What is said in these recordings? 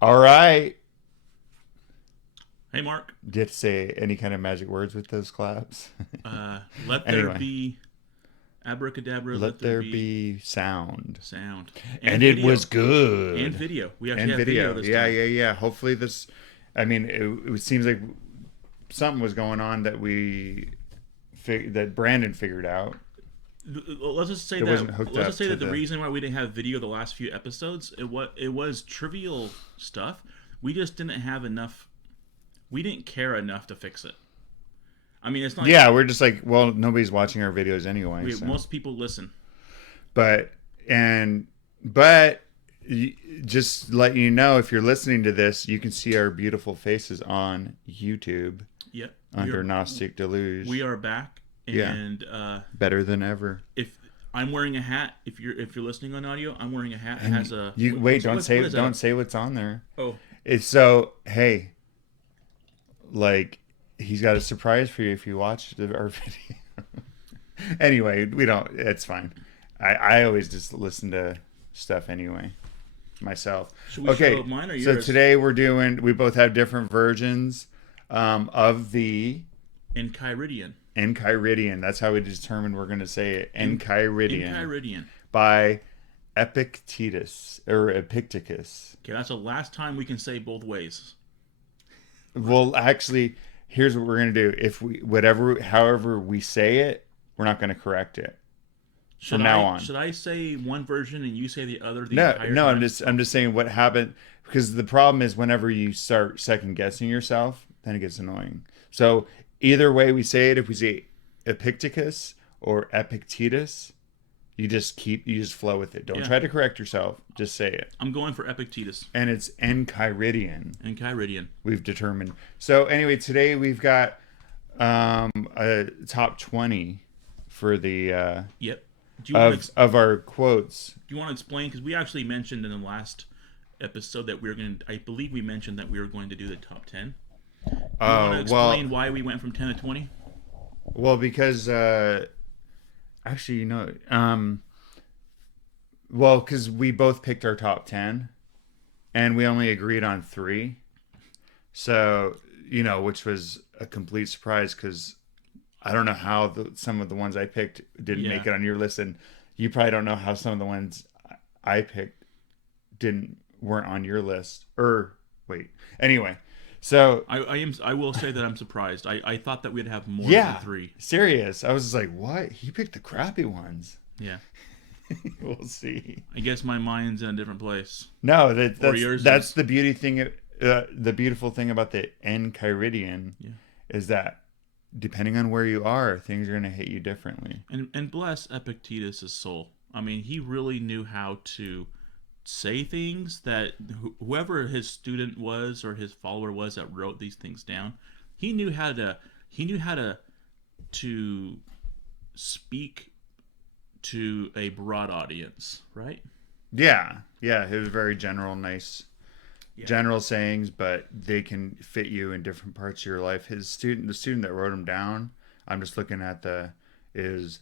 All right. Hey, Mark. Do you have to say any kind of magic words with those claps? Let there Anyway, be abracadabra. Let let there there be be sound. sound And and it was video and good. video. We actually And have video video. this Yeah, time. yeah, yeah. Hopefully this, I mean, it seems like something was going on that that Brandon figured out. Let's just say It that wasn't hooked let's just up say to that the the. reason why we didn't have video the last few episodes it was trivial stuff. We just didn't have enough. We didn't care enough to fix it. I mean, it's not like Yeah, we're just like, well, nobody's watching our videos anyway, so. most people listen. But, and, but, just let you know, if you're listening to this, you can see our beautiful faces on YouTube Yep, under Gnostic we Deluge. are back, Yeah, and better than ever. if I'm wearing a hat, if you're listening on audio, I'm wearing a hat that has And a you wait, what is that? don't say what's on there. Oh, It's so, hey, like, he's got a surprise for you if you watch our video. Anyway, we don't. It's fine. I always just listen to stuff anyway myself. should we show Okay, mine or so yours? today we're doing. We both have different versions of the Enchiridion. Enchiridion. That's how we determined we're going to say it. Enchiridion Enchiridion. by Epictetus or Epictetus. Okay, that's the last time we can say both ways. Well, actually, here's what we're going to do. If we however we say it, we're not going to correct it Should from now I on. should I say one version and you say the other the No, entire no, time? I'm just saying what happened, because the problem is whenever you start second guessing yourself, then it gets annoying. So either way we say it, if we say Epictetus or Epictetus, you just flow with it. Don't Yeah, try to correct yourself. Just say it. I'm going for Epictetus. And it's Enchiridion, Enchiridion. we've determined. So anyway, today we've got a top 20 for the Yep. Do you want to of our quotes. do you want to explain? Because we actually mentioned in the last episode that we were going to. I believe we mentioned that we were going to do the top 10. Do you want to Well, explain why we went from 10 to 20? because actually, well, because we both picked our top 10 and we only agreed on three. So, which was a complete surprise because I don't know how some of the ones I picked didn't Yeah. make it on your list. And you probably don't know how some of the ones I picked weren't on your list. Or, wait. Anyway, so I will say that I'm surprised. I thought that we'd have more than yeah, three. serious. I was just like, what? He picked the crappy ones. Yeah. We'll see. I guess my mind's in a different place. No, Or yours that's is. the the beautiful thing about the Enchiridion Yeah. is that depending on where you are, things are going to hit you differently. And bless Epictetus' soul. I mean, he really knew how to say things that whoever his student was or his follower was that wrote these things down, he knew how to speak to a broad audience, right? Yeah, yeah, it was very general, nice, Yeah. general sayings, but they can fit you in different parts of your life. The student that wrote them down, I'm just looking at is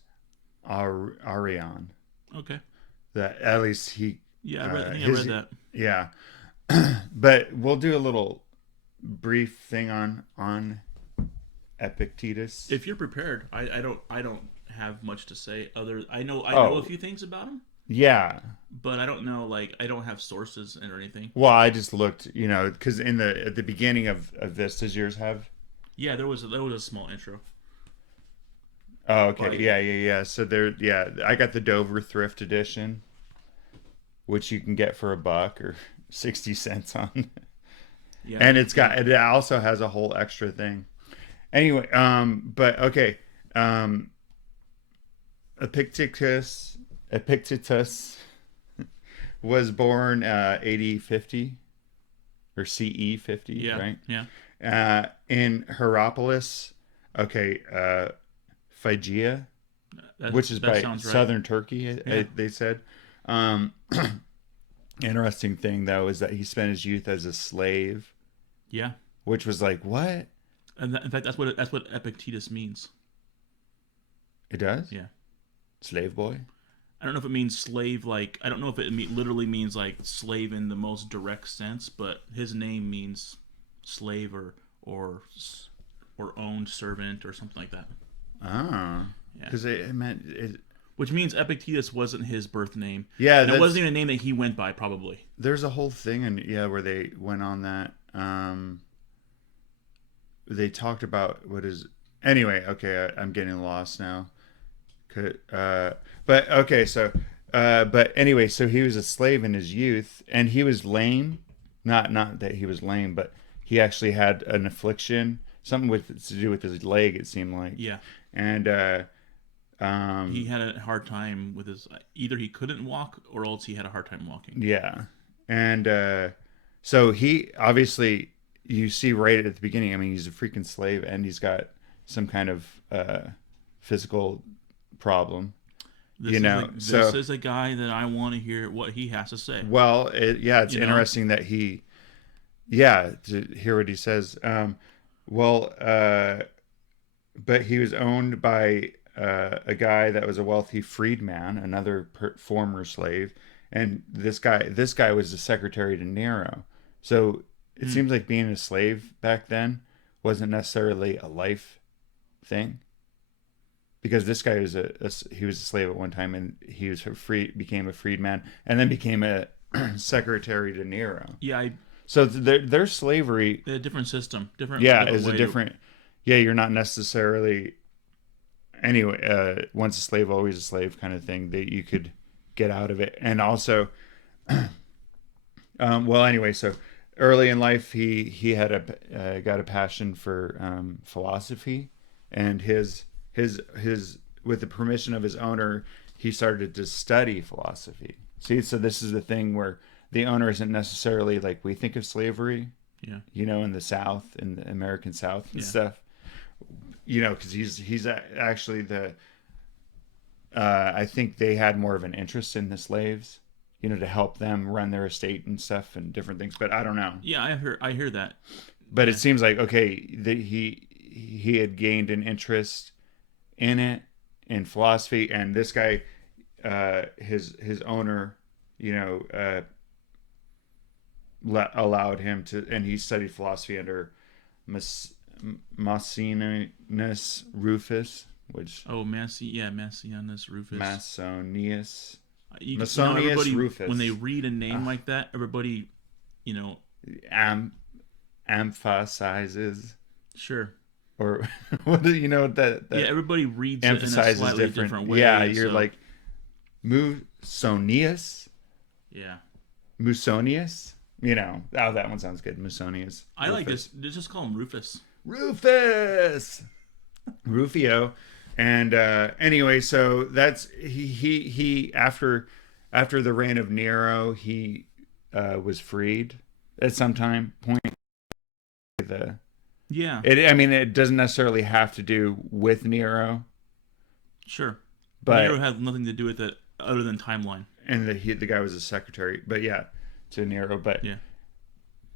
Arion. Okay. That at least he, Yeah, I think I his, read that. yeah. But we'll do a little brief thing on Epictetus. If you're prepared, I don't have much to say. I know a Oh, few things about him, yeah. but I don't know, like, I don't have sources or anything. Well, I just looked, because at the beginning of this, does yours have? Yeah, there was a small intro. Oh, okay. Like, Yeah, yeah, yeah. So yeah, I got the Dover Thrift Edition, which you can get for $1 or 60 cents on. yeah, And it also has a whole extra thing. Anyway, but okay. Um, Epictetus was born AD 50 or CE 50, yeah, right? yeah. In Hierapolis, okay, Phrygia, which is That by sounds right. southern Turkey, Yeah, they said. Um, interesting thing, though, is that he spent his youth as a slave, yeah. which was like, what? And in fact, that's what Epictetus means. It does? Yeah. Slave boy? I don't know if it means slave. Like I don't know if it literally means like slave in the most direct sense, but his name means slave or or owned servant or something like that. Oh, Yeah. because it meant it. Which means Epictetus wasn't his birth name, Yeah, and it wasn't that's even a name that he went by. Probably. there's a whole thing, and yeah, where they went on that. They talked about what is anyway. Okay, I'm getting lost now. Uh, but okay, so but anyway, so he was a slave in his youth, and he was lame. Not that he was lame, but he actually had an affliction, something with to do with his leg. It seemed like, Yeah. and He had a hard time with his. Either he couldn't walk, or else he had a hard time walking. yeah, and so he obviously you see right at the beginning. I mean, he's a freaking slave, and he's got some kind of physical problem. This is a, this So is a guy that I want to hear what he has to say. well, yeah, it's You know, interesting that he, yeah, to hear what he says. Well, but he was owned by a guy that was a wealthy freedman, another former slave, and this guy was the secretary to Nero. So it mm, seems like being a slave back then wasn't necessarily a life thing, because this guy was he was a slave at one time, and he was became a freedman, and then became a secretary to Nero. yeah, So their slavery, a different system, yeah, different is a way. different. Yeah, you're not necessarily anyway. Once a slave, always a slave kind of thing that you could get out of it, and also, well, anyway, so early in life, he had got a passion for philosophy, and his with the permission of his owner, he started to study philosophy. See, so this is the thing where the owner isn't necessarily like we think of slavery, Yeah, in the South, in the American South and yeah, stuff, because he's actually the I think they had more of an interest in the slaves, to help them run their estate and stuff and different things. But I don't know. yeah. I hear that. But Yeah, it seems like okay, that he had gained an interest in it, in philosophy, and this guy, his owner, you know, allowed him to, and he studied philosophy under Mas- Maecenas Rufus, which oh, Massianus Rufus. Masonius Everybody when they Rufus read a name like that, everybody, you know, am, emphasizes, sure. or what do you know that Yeah, everybody reads it in a emphasizes slightly different way. Yeah, you're so, like Musonius, yeah. Musonius. Oh, that one sounds good. Musonius. I like this. Just call him Rufus. Rufus. Rufio. And anyway, so that's he after the reign of Nero, he was freed at some time point. The Yeah, I mean, it doesn't necessarily have to do with Nero, sure. but Nero had nothing to do with it other than timeline. and the guy was a secretary, but yeah, to Nero. But Yeah.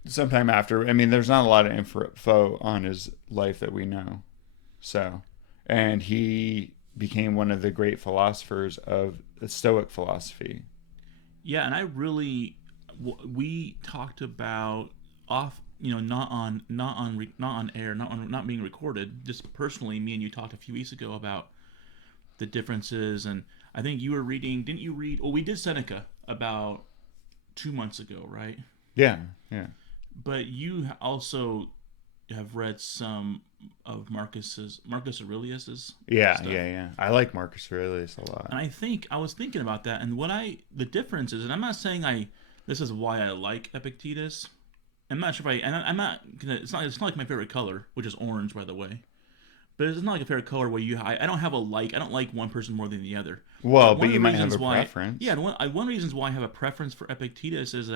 sometime after, I mean, there's not a lot of info on his life that we know. So, and he became one of the great philosophers of the Stoic philosophy. Yeah, and I really we talked about off, not on air, not being recorded. Just personally, me and you talked a few weeks ago about the differences, and I think you were reading. Didn't you read? Well, we did Seneca about 2 months ago, right? Yeah, yeah, But you also have read some of Marcus Aurelius's yeah, stuff. yeah, yeah. I like Marcus Aurelius a lot. And I was thinking about that, and the difference is, and I'm not saying this is why I like Epictetus. I'm not sure if I'm not gonna. It's not like my favorite color, which is orange, by the way. But it's not like a favorite color where I don't have a like. I don't like one person more than the other. Well, One but of you the might have reasons a why, preference. yeah, one reasons why I have a preference for Epictetus is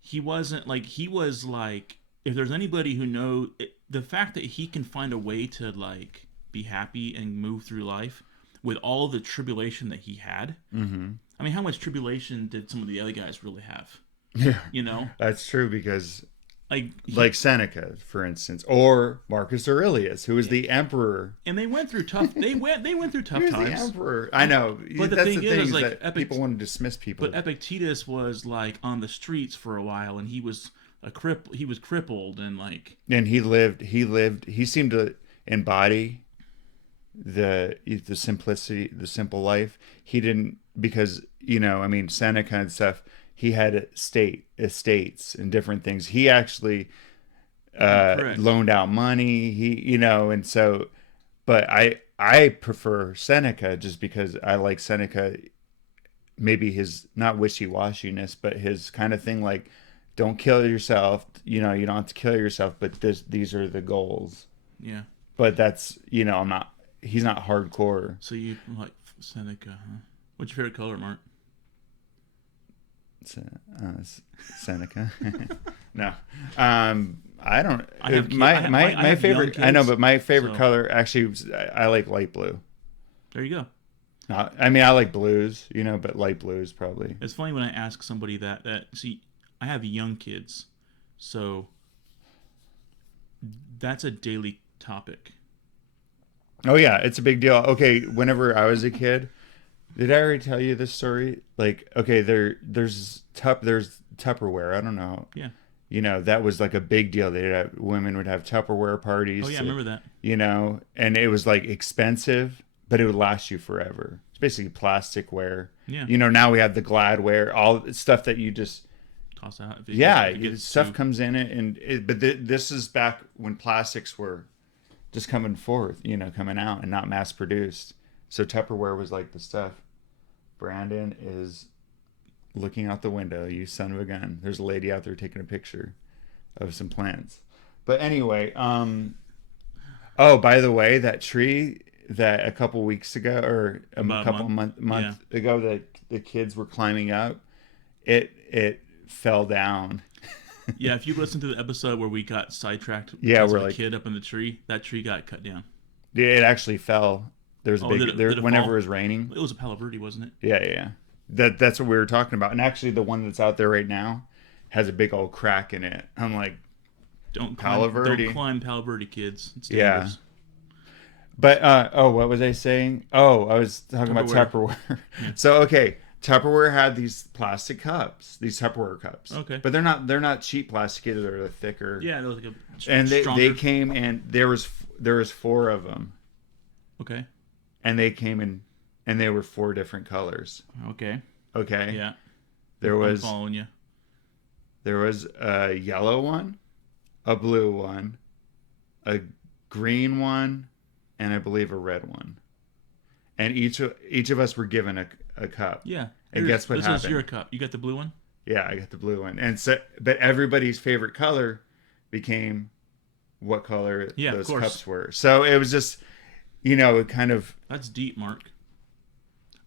he wasn't like he was like if there's anybody who the fact that he can find a way to like be happy and move through life with all the tribulation that he had. Mm-hmm. I mean, how much tribulation did some of the other guys really have? Yeah, You know? that's true because like like Seneca, for instance, or Marcus Aurelius, who was yeah. the emperor. And they went through tough. They went through He tough was the times. emperor. I know. But the That's thing the thing is, is like that people want to dismiss people. but Epictetus was like on the streets for a while, and he was he was crippled, and like And he lived. He lived. He seemed to embody the simplicity, the simple life. He didn't because I mean Seneca and stuff. He had estates and different things. He actually correct. loaned out money. And so, but I prefer Seneca just because I like Seneca. Maybe his not wishy-washiness, but his kind of thing like, don't kill yourself. You don't have to kill yourself, but these are the goals. Yeah. But that's I'm not. He's not hardcore. So you like Seneca? Huh? What's your favorite color, Mark? Seneca. No, I don't. I have I My have young favorite. I know, kids, but my favorite so color actually I like light blue. there you go. I mean, I like blues, but light blues probably. It's funny when I ask somebody that see, I have young kids, so that's a daily topic. Oh yeah, it's a big deal. Okay, whenever I was a kid, did I already tell you this story? Like, okay, there's Tupperware. I don't know. Yeah. That was like a big deal. Women would have Tupperware parties. Oh yeah, I remember that. And it was like expensive, but it would last you forever. It's basically plasticware. Yeah. Now we have the Gladware, all stuff that you just Toss out. stuff comes in it, but this is back when plastics were just coming forth, coming out and not mass produced. So Tupperware was like the stuff. Brandon is looking out the window, you son of a gun. There's a lady out there taking a picture of some plants. But anyway, oh, by the way, that tree that a couple weeks ago or About a couple month. months ago that the kids were climbing up, it fell down. Yeah, if you listen to the episode where we got sidetracked Yeah, because we're of a like, kid up in the tree, that tree got cut down. it actually fell. There's a Oh, big did it whenever fall? it was raining. It was a Palo Verde, wasn't it? Yeah. That's what we were talking about. And actually, the one that's out there right now has a big old crack in it. I'm like, Palo Verde. Don't climb Palo Verde, kids. It's Yeah. dangerous. But what was I saying? Oh, I was talking about Tupperware. Yeah. So okay, Tupperware had these plastic cups, these Tupperware cups. Okay. But they're not cheap plastic either. They're thicker. Yeah, there was like a And they stronger. came and there was 4 of them, Okay. and they came in and they were 4 different colors. Okay. Okay. Yeah. There I'm was following you. a yellow one, a blue one, a green one, and I believe a red one. And each of us were given a cup. Yeah. And guess what this happened? is your cup. You got the blue one? Yeah, I got the blue one. And so, but everybody's favorite color became what color Yeah, of those course. cups were. So it was just, it kind of. That's deep, Mark.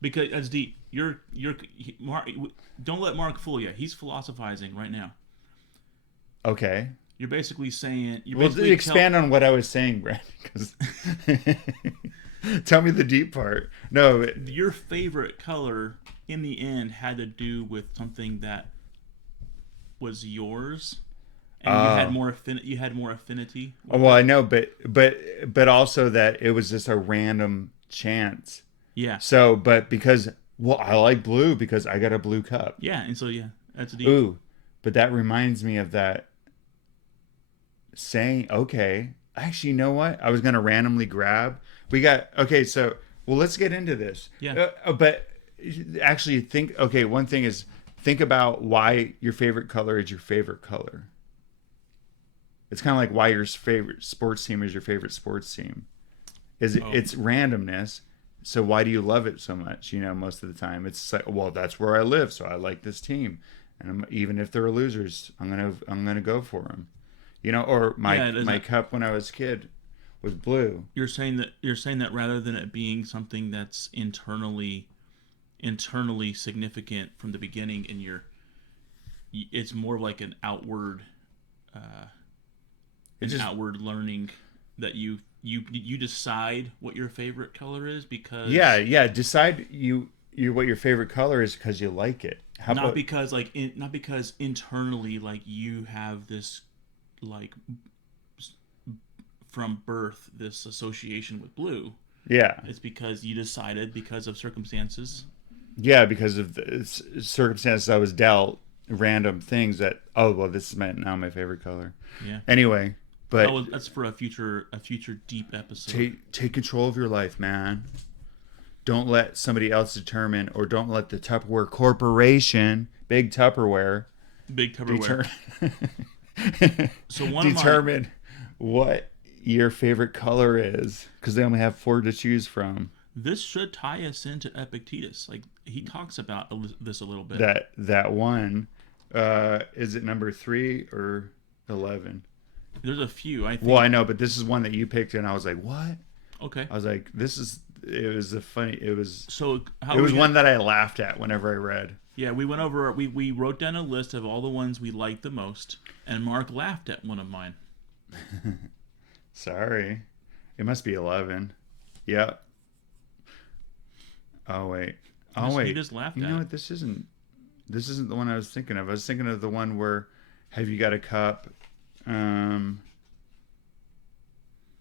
Because that's deep. Mark. Don't let Mark fool you. He's philosophizing right now. Okay. You're basically saying. Well, expand on what I was saying, Brandon. Because tell me the deep part. No, your favorite color in the end had to do with something that was yours, and you had more affinity. well, I know, but also that it was just a random chance. Yeah. So, but because I like blue because I got a blue cup. Yeah, and so that's deep. Ooh, but that reminds me of that saying. Okay, actually, you know what? I was gonna randomly grab. Okay. So, well, let's get into this. Yeah. But actually, think. Okay, one thing is think about why your favorite color is your favorite color. It's kind of like why your favorite sports team is your favorite sports team. It's randomness. So why do you love it so much? Most of the time it's like, well, that's where I live, so I like this team, and even if they're losers, I'm gonna go for them. Or my cup when I was a kid was blue. You're saying that rather than it being something that's internally significant from the beginning, and it's more like an outward, outward learning that you decide what your favorite color is because decide what your favorite color is because you like it. Not because internally like you have this like from birth this association with blue. Yeah. It's because you decided, because of circumstances. Yeah, because of the circumstances I was dealt, random things that, oh, well, this is now my favorite color. Yeah. Anyway, but That's for a future deep episode. take control of your life, man. Don't let somebody else determine, or don't let the Tupperware Corporation, big Tupperware, Big Tupperware. So determine what your favorite color is, because they only have 4 to choose from. This should tie us into Epictetus. Like, he talks about this a little bit. That one, is it number 3 or 11? There's a few, I think. Well, I know, but this is one that you picked, and I was like, what? Okay. I was like, it was one that I laughed at whenever I read. Yeah, we went over, we wrote down a list of all the ones we liked the most, and Mark laughed at one of mine. Sorry. It must be 11. Yep. Oh, wait. He just laughed at it. You know what? This isn't the one I was thinking of. I was thinking of the one where, have you got a cup?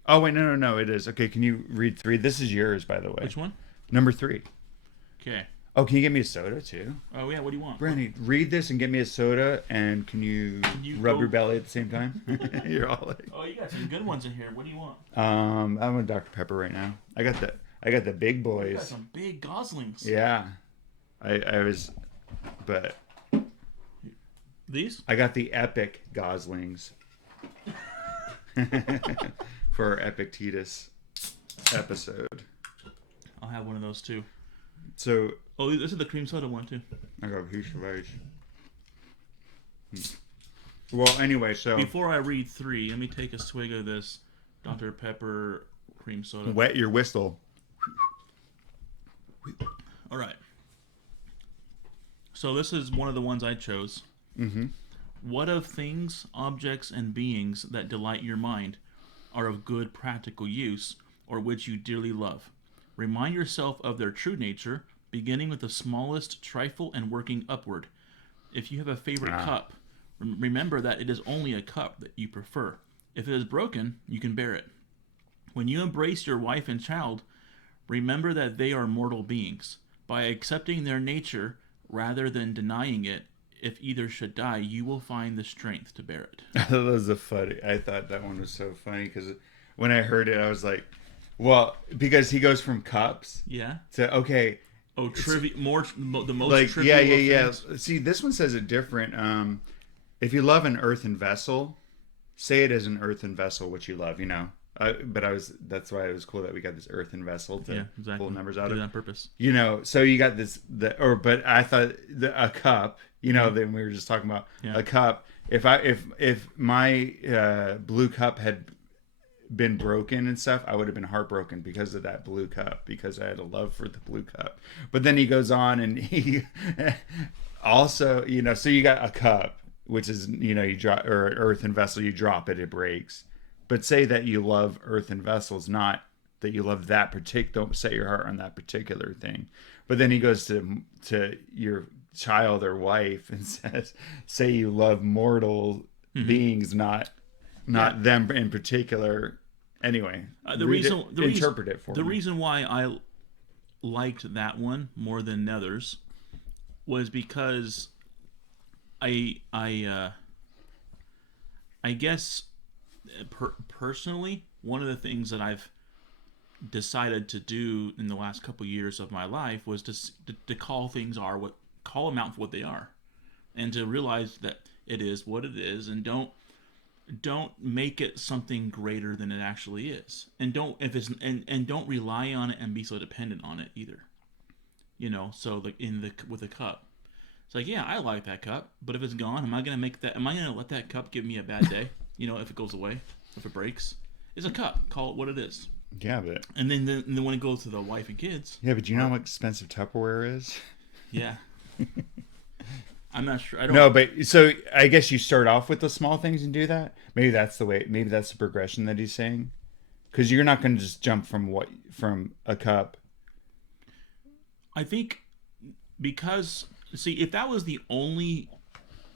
Oh, wait, no, it is. Okay, can you read 3? This is yours, by the way. Which one? Number 3. Okay. Oh, can you get me a soda, too? Oh, yeah, what do you want? Brandy, read this and get me a soda, and can you rub your belly at the same time? You're all like... Oh, you got some good ones in here. What do you want? I'm on Dr. Pepper right now. I got the big boys. You got some big goslings. Yeah. I was... But... These? I got the epic goslings. For our Epictetus episode. I'll have one of those, too. So... Oh, this is the cream soda one, too. I got a piece of ice. Well, anyway, so... Before I read 3, let me take a swig of this Dr. Pepper cream soda. Wet your whistle. All right. So this is one of the ones I chose. Mm-hmm. What of things, objects, and beings that delight your mind are of good practical use, or which you dearly love? Remind yourself of their true nature, beginning with the smallest trifle and working upward. If you have a favorite cup, remember that it is only a cup that you prefer. If it is broken, you can bear it. When you embrace your wife and child, remember that they are mortal beings. By accepting their nature rather than denying it, if either should die, you will find the strength to bear it. I thought that one was so funny, because when I heard it, I was like, well, because he goes from cups to, okay... Oh, the most like, trivial things. See, this one says it different. If you love an earthen vessel, say it as an earthen vessel, which you love, that's why it was cool that we got this earthen vessel to pull numbers out of. On purpose. So you got but I thought a cup, then we were just talking about a cup. If my blue cup had been broken and stuff, I would have been heartbroken because of that blue cup, because I had a love for the blue cup. But then he goes on and he also, so you got a cup, which is, you drop, or earthen vessel, you drop it, it breaks. But say that you love earthen vessels, not that you love that particular, don't set your heart on that particular thing. But then he goes to your child or wife and says, say you love mortal beings, not them in particular. Anyway, interpret it for me. The reason why I liked that one more than others was because I guess personally, one of the things that I've decided to do in the last couple years of my life was to call things call them out for what they are, and to realize that it is what it is, and don't make it something greater than it actually is, and don't rely on it and be so dependent on it either. So like with a cup, it's like, yeah, I like that cup, but if it's gone, am I gonna let that cup give me a bad day? If it goes away, if it breaks, it's a cup. Call it what it is. Yeah, but and then when it goes to the wife and kids. Yeah, but do you know how expensive Tupperware is? Yeah. I'm not sure. I don't. No, but so I guess you start off with the small things and do that. Maybe that's the way. Maybe that's the progression that he's saying, because you're not going to just jump from a cup. I think because if that was the only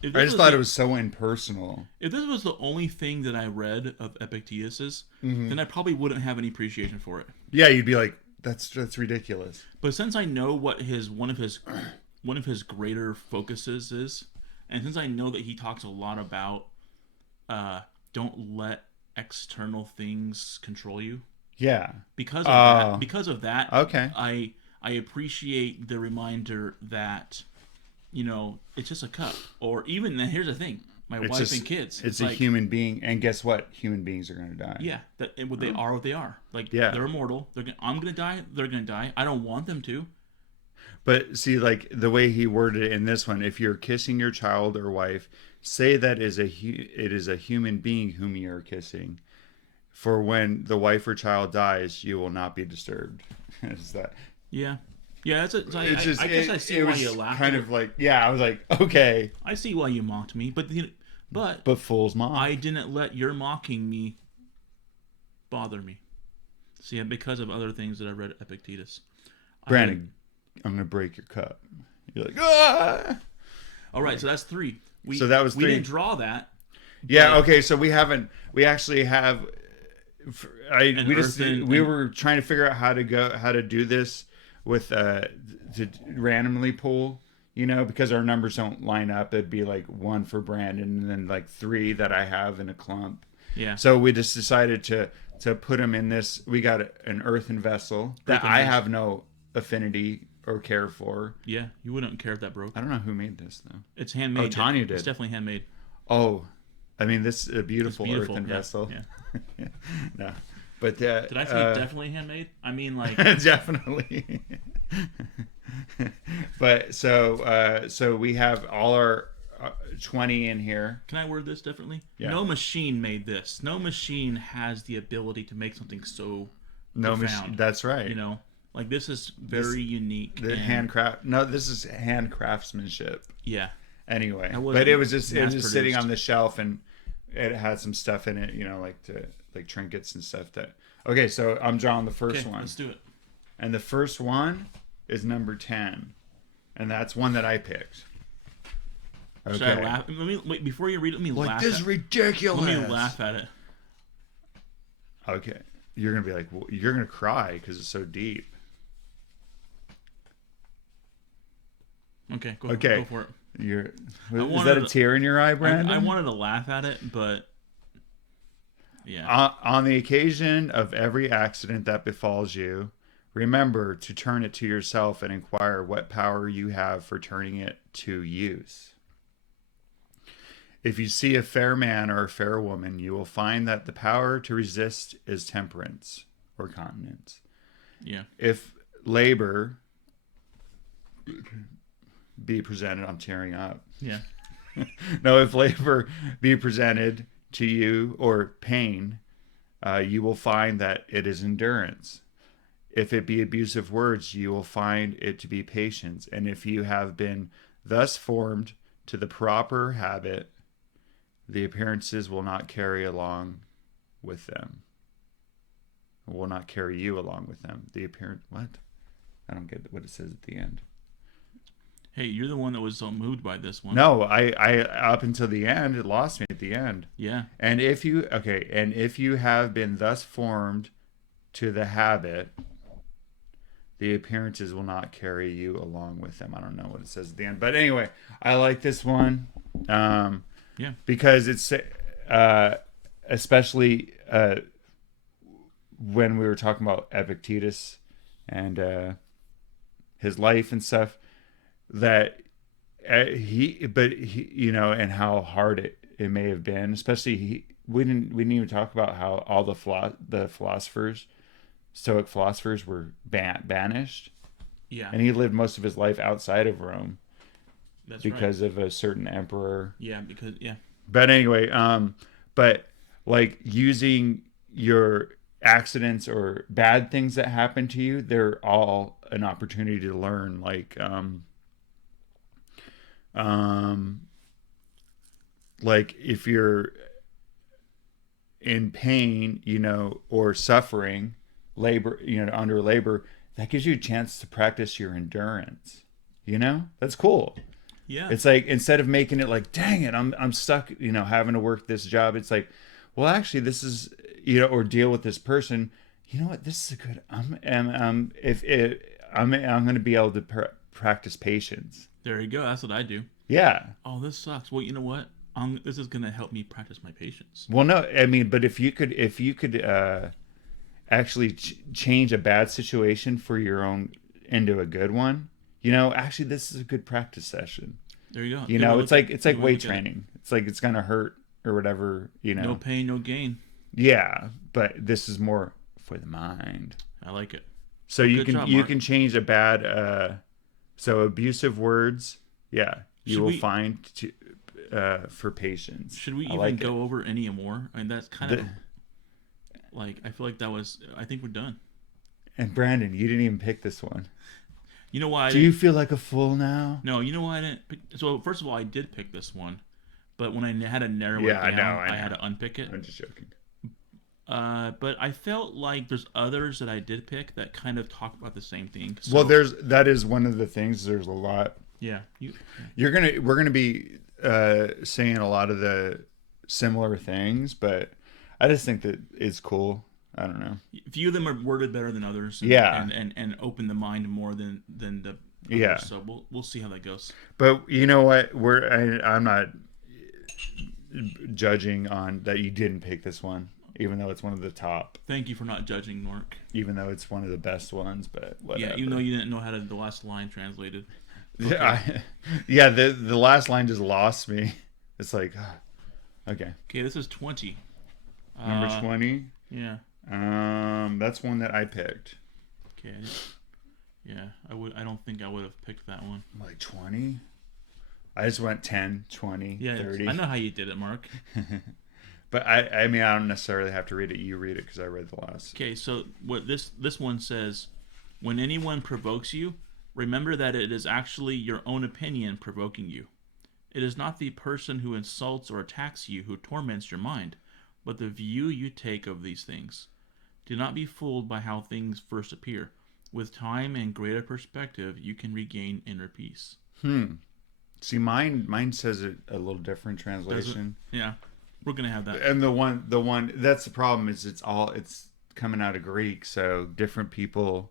if I this just was thought it the was so impersonal. if this was the only thing that I read of Epictetus's, Mm-hmm. then I probably wouldn't have any appreciation for it. Yeah, you'd be like, that's ridiculous. But since I know what his one of his greater focuses is, and since I know that he talks a lot about don't let external things control you, Yeah. because of that, Okay. I appreciate the reminder that it's just a cup, or even here's the thing, my It's wife just and kids. it's a human being, and guess what? Human beings are going to die. Yeah, they are what they are. Like Yeah. they're immortal. I'm gonna die. They're gonna die. I don't want them to. But see, like the way he worded it in this one, if you're kissing your child or wife, say that it is a human being whom you are kissing. For when the wife or child dies, you will not be disturbed. Is that? Yeah, yeah. I Just, I guess I see it why was you laughed. kind of like, yeah, I was like, okay, I see why you mocked me, but but fool's mom. I didn't let your mocking me bother me. See, because of other things that I read Epictetus. Brandon, I'm gonna break your cup. You're like, ah. All right, so that's 3. So that was 3. We didn't draw that. Yeah. Okay. So we haven't. We actually have. We were trying to figure out how to do this with to randomly pull. Because our numbers don't line up. It'd be like 1 for Brandon, and then like 3 that I have in a clump. Yeah. So we just decided to put them in this. We got an earthen vessel that I have no affinity or care for. Yeah, you wouldn't care if that broke. I don't know who made this though. It's handmade. Oh, Tanya did. It's definitely handmade. Oh, I mean, this is a beautiful earthen yeah, vessel. Yeah. No, but did I say definitely handmade? I mean, like definitely. But so we have all our 20 in here. Can I word this differently? Yeah. No machine made this. No machine has the ability to make something so No profound. machine. That's right. Like this is very unique. The handcraft. No, this is hand craftsmanship. Yeah. Anyway, but it was just sitting on the shelf, and it had some stuff in it, like trinkets and stuff. Okay, so I'm drawing the first one. Let's do it. And the first one is number 10, and that's one that I picked. Okay. Should I laugh? Let me wait before you read it. Let me laugh. Like, this is ridiculous. Let me laugh at it. Okay, you're gonna be like, well, you're gonna cry because it's so deep. Okay, go for it. Is that a tear in your eye, Brandon? I wanted to laugh at it, but yeah. On the occasion of every accident that befalls you, remember to turn it to yourself and inquire what power you have for turning it to use. If you see a fair man or a fair woman, you will find that the power to resist is temperance or continence. Yeah. If labor be presented, I'm tearing up. Yeah. No, if labor be presented to you or pain, you will find that it is endurance. If it be abusive words, you will find it to be patience. And if you have been thus formed to the proper habit, the appearances will not carry along with them. Will not carry you along with them. The appearance, what? I don't get what it says at the end. Hey, you're the one that was so moved by this one. No, I up until the end, it lost me at the end. Yeah. And if you have been thus formed to the habit, the appearances will not carry you along with them. I don't know what it says at the end, but anyway, I like this one. Yeah. Because it's especially when we were talking about Epictetus and his life and stuff, that he and how hard it may have been. Especially we didn't even talk about how all the philosophers, Stoic philosophers, were banished. Yeah. And he lived most of his life outside of Rome. That's because of a certain emperor. Yeah, But anyway, but like using your accidents or bad things that happen to you, they're all an opportunity to learn. Like if you're in pain, or suffering, labor, under labor, that gives you a chance to practice your endurance. That's cool. Yeah. It's like, instead of making it like, dang it, I'm stuck, having to work this job. It's like, well, actually, this is, or deal with this person. You know what? This is a good. If it, I'm going to be able to practice patience. There you go. That's what I do. Yeah. Oh, this sucks. Well, you know what? This is gonna help me practice my patience. Well, no, I mean, but if you could actually change a bad situation for your own into a good one, actually, this is a good practice session. There you go. It's like weight training. It's like it's gonna hurt or whatever. No pain, no gain. Yeah, but this is more for the mind. I like it. So Well, you good can job, you Mark. can change a bad so abusive words. Yeah, you Should will we find for patience. should we I even like it. go over any more? I mean, that's kind The, of like I feel like that was. I think we're done. and Brandon, you didn't even pick this one. You know why I Do you didn't? feel like a fool now? No, you know why I didn't pick. So first of all, I did pick this one, but when I had to narrow Yeah, it I down, know, I I had know. to unpick it. I'm just joking. But I felt like there's others that I did pick that kind of talk about the same thing. Well, So that is one of the things. There's a lot. yeah, We're gonna be saying a lot of the similar things, but I just think that it's cool. I don't know. a few of them are worded better than others, Yeah. and open the mind more than the others. Yeah. So we'll see how that goes. But you know what? I'm not judging on that you didn't pick this one, even though it's one of the top, Thank you for not judging, Mark. even though it's one of the best ones. But whatever. Yeah, even though you didn't know how to the last line translated. Okay. Yeah, yeah. The last line just lost me. It's like, okay, Okay, this is 20. number 20. Yeah. That's one that I picked. Okay. Yeah, I don't think I would have picked that one. Like 20. I just went 10, 20, Yeah, 30. I know how you did it, Mark. But I mean, I don't necessarily have to read it. You read it because I read the last. Okay, so what this one says, when anyone provokes you, remember that it is actually your own opinion provoking you. It is not the person who insults or attacks you who torments your mind, but the view you take of these things. Do not be fooled by how things first appear. With time and greater perspective, you can regain inner peace. See, mine says it a little different Does it? translation. Yeah, we're gonna have that. And the one that's the problem is it's coming out of Greek, so different people,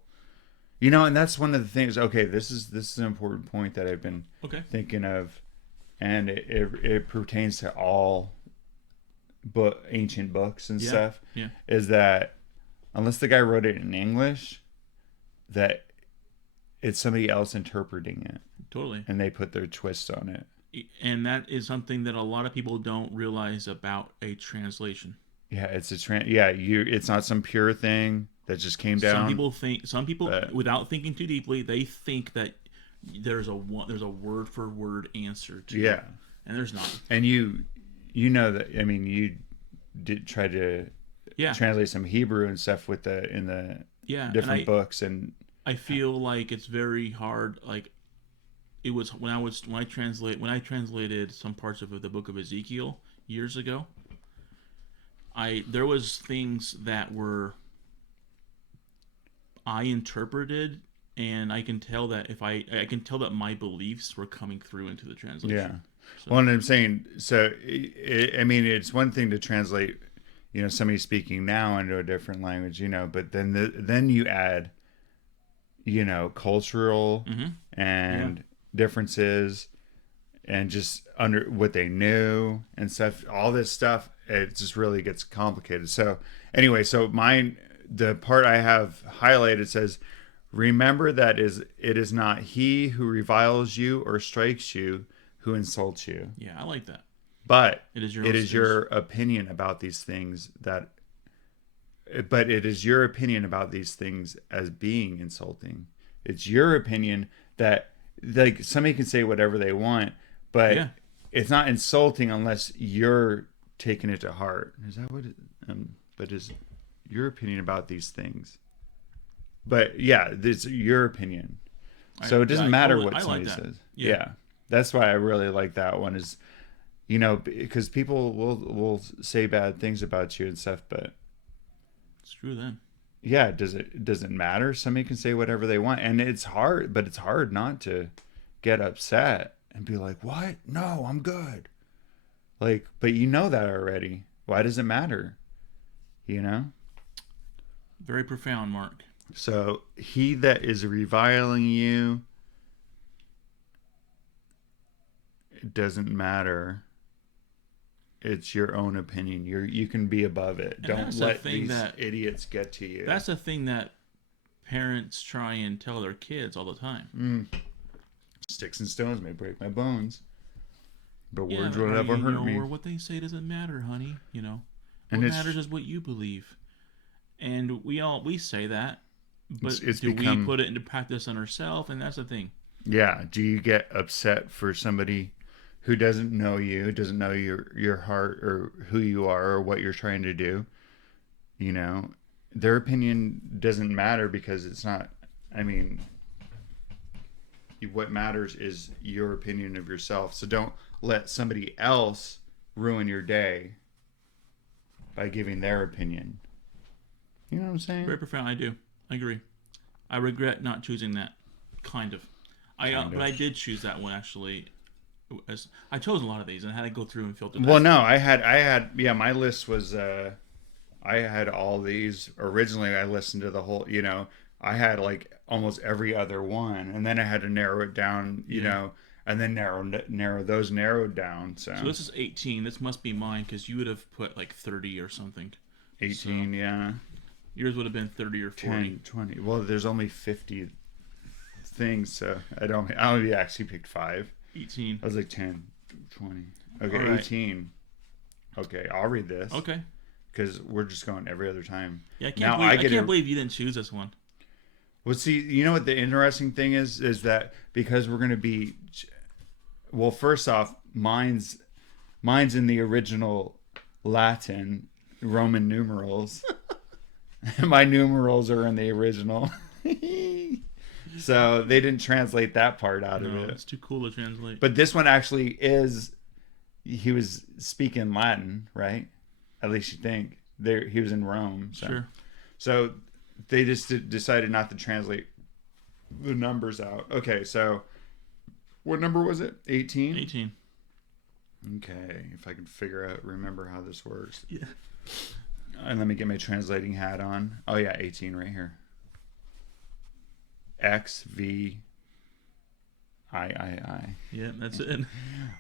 and that's one of the things. Okay, this is an important point that I've been Okay. thinking of, and it pertains to all ancient books and Yeah. stuff. Yeah. Is that unless the guy wrote it in English, that it's somebody else interpreting it, Totally. and they put their twist on it. And that is something that a lot of people don't realize about a translation. Yeah, it's it's not some pure thing that just came down. Some people but- without thinking too deeply, they think that there's a word for word answer to Yeah. it, and there's not. And you know that, I mean, you did try to Yeah. translate some Hebrew and stuff in the Yeah, different and books, and I feel like it's very hard. Like it was when I translated some parts of the book of Ezekiel years ago. There was things that I interpreted, and I can tell that I can tell that my beliefs were coming through into the translation. yeah. So- Well, and I'm saying, so I mean, it's one thing to translate, somebody speaking now into a different language, but then you add, cultural and differences, and just under what they knew and stuff, all this stuff, it just really gets complicated. So anyway, the part I have highlighted says, remember that it is not he who reviles you or strikes you who insults you, Yeah, I like that. but It is your opinion about these things but it is your opinion about these things as being insulting. It's your opinion that, like, somebody can say whatever they want, but Yeah. it's not insulting unless you're taking it to heart. Is that what it, but is your opinion about these things? But yeah, it's your opinion. So it doesn't matter what I somebody like that. says. Yeah. Yeah. That's why I really like that one, is, because people will say bad things about you and stuff, but Screw them. yeah, does it matter? Somebody can say whatever they want, and it's hard, but it's hard not to get upset and be like, what? No, I'm good. Like, but you know that already. Why does it matter? You know? Very profound, Mark. So he that is reviling you, it doesn't matter. It's your own opinion. You can be above it. And Don't that's let these idiots get to you. That's the thing that parents try and tell their kids all the time. Sticks and stones may break my bones, but Yeah, words will never hurt me. or what they say doesn't matter, honey. You know, And what matters is what you believe. And we say that, but it's do become, we put it into practice on ourselves? And that's the thing. yeah. Do you get upset for somebody who doesn't know you, doesn't know your heart or who you are or what you're trying to do? You know, their opinion doesn't matter because it's not. I mean, what matters is your opinion of yourself. So don't let somebody else ruin your day by giving their opinion. You know what I'm saying? Very profound. I do. I agree. I regret not choosing that. Kind of. But I did choose that one actually. I chose a lot of these and I had to go through and filter. Well, no, I had. Yeah, my list was. I had all these originally. I listened to the whole. You know, I had like almost every other one, and then I had to narrow it down. You know, and then narrowed down. So this is 18. This must be mine because you would have put like 30 or something. 18, so yeah. Yours would have been 30 or 40. 10, 20. Well, there's only 50 things, so I only actually picked 5. 18. I was like 10, 20. Okay, right. 18. Okay, I'll read this. Okay. Because we're just going every other time. Yeah, I can't believe you didn't choose this one. Well, see, you know what the interesting thing is that because we're going to be, well, first off, mine's in the original Latin Roman numerals. My numerals are in the original. So they didn't translate that part out of it. It's too cool to translate. But this one actually he was speaking Latin, right? At least you think. He was in Rome. So. Sure. So they just decided not to translate the numbers out. Okay, so what number was it? 18? 18. Okay, if I can remember how this works. Yeah. And let me get my translating hat on. Oh yeah, 18 right here. X V I. Yeah, that's it.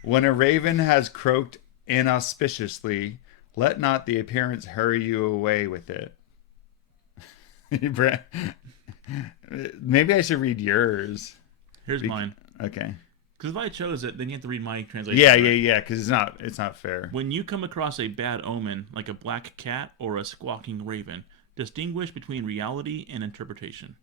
When a raven has croaked inauspiciously, let not the appearance hurry you away with it. Maybe I should read yours. Here's mine. Okay. Because if I chose it, then you have to read my translation. Yeah. Because it's not fair. When you come across a bad omen, like a black cat or a squawking raven, distinguish between reality and interpretation.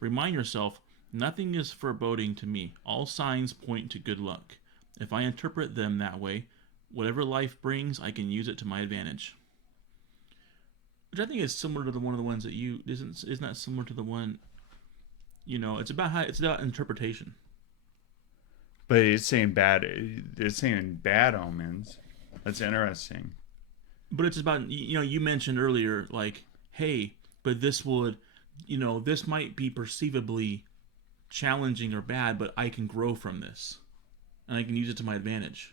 Remind yourself, nothing is foreboding to me. All signs point to good luck. If I interpret them that way, whatever life brings, I can use it to my advantage. Which I think is similar to one of the ones that you isn't that similar to the one. You know, it's about interpretation. But it's saying bad. It's saying bad omens. That's interesting. But it's about, you mentioned earlier, like, hey, but this would, this might be perceivably challenging or bad, but I can grow from this, and I can use it to my advantage.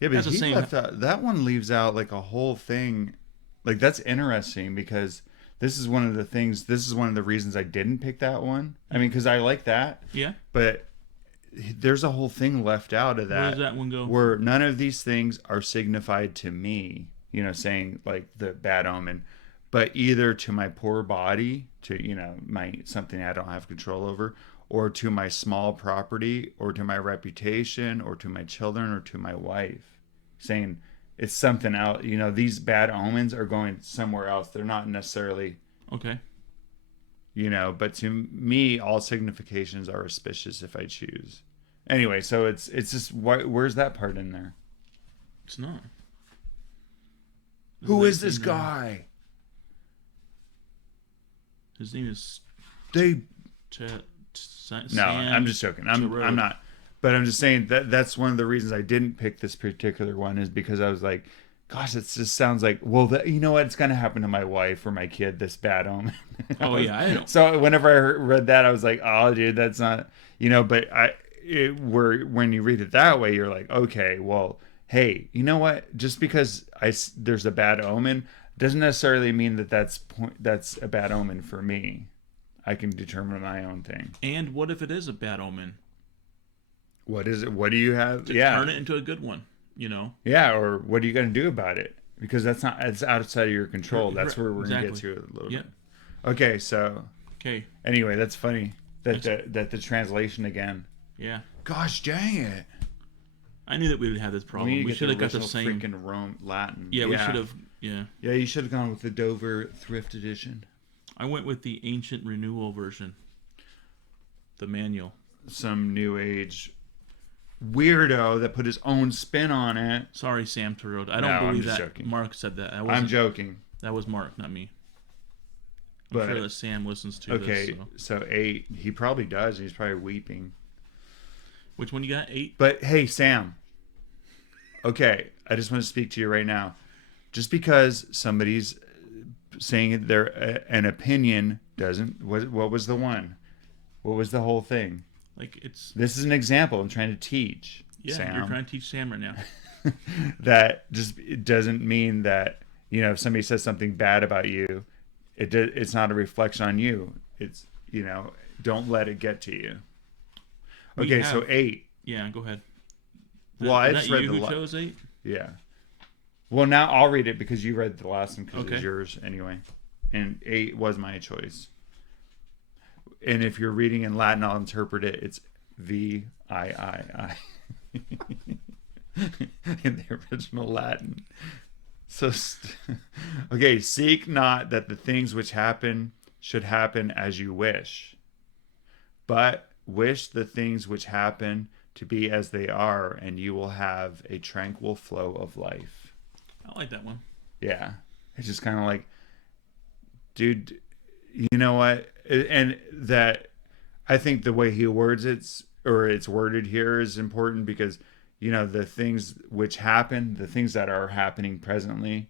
Yeah, but that one leaves out like a whole thing. Like, that's interesting because this is one of the reasons I didn't pick that one. I mean, because I like that. Yeah. But there's a whole thing left out of that. Where does that one go? Where none of these things are signified to me, saying like the bad omen, but either to my poor body, to, something I don't have control over, or to my small property, or to my reputation, or to my children, or to my wife. Saying it's something else. These bad omens are going somewhere else. They're not necessarily... Okay. But to me, all significations are auspicious if I choose. Anyway, so it's just, where's that part in there? It's not. Who is this guy? His name is... No, I'm just joking. I'm not. But I'm just saying that's one of the reasons I didn't pick this particular one is because I was like, gosh, it just sounds like, well, you know what? It's going to happen to my wife or my kid, this bad omen. Oh, yeah. I don't. So whenever I read that, I was like, oh, dude, that's not, but when you read it that way, you're like, okay, well, hey, you know what? Just because there's a bad omen doesn't necessarily mean that that's a bad omen for me. I can determine my own thing. And what if it is a bad omen? What is it? What do you have? To Yeah. turn it into a good one, you know? Yeah, or what are you going to do about it? Because it's outside of your control. That's where we're going to get Exactly. to a little Yeah. bit. Okay, so Okay. anyway, that's funny that the translation again. Yeah. Gosh dang it! I knew that we would have this problem. We should have got the same. freaking Rome Latin. Yeah, we should have. Yeah. Yeah, you should have gone with the Dover Thrift Edition. I went with the Ancient Renewal version. The manual. Some new age weirdo that put his own spin on it. Sorry, Sam Turod. I don't believe that joking. Mark said that. I'm joking. That was Mark, not me. I'm But, sure that Sam listens to okay, this. so 8. He probably does. He's probably weeping. Which one you got? 8? But hey, Sam. Okay, I just want to speak to you right now. Just because somebody's saying an opinion doesn't. What was the one? What was the whole thing? Like it's. This is an example. I'm trying to teach. Yeah, Sam. you're trying to teach Sam right now. That just it doesn't mean that if somebody says something bad about you, it's not a reflection on you. It's don't let it get to you. Okay, so 8. Yeah, go ahead. Well, I just read you who chose 8? Yeah. Well, now I'll read it because you read the last one because Okay. it's yours anyway, and 8 was my choice. And if you're reading in Latin, I'll interpret it. It's VIII in the original Latin. So, okay, seek not that the things which happen should happen as you wish, but wish the things which happen to be as they are, and you will have a tranquil flow of life. I like that one. Yeah. It's just kind of like, dude, you know what? And that, I think the way he words it's worded here is important because, the things which happen, the things that are happening presently,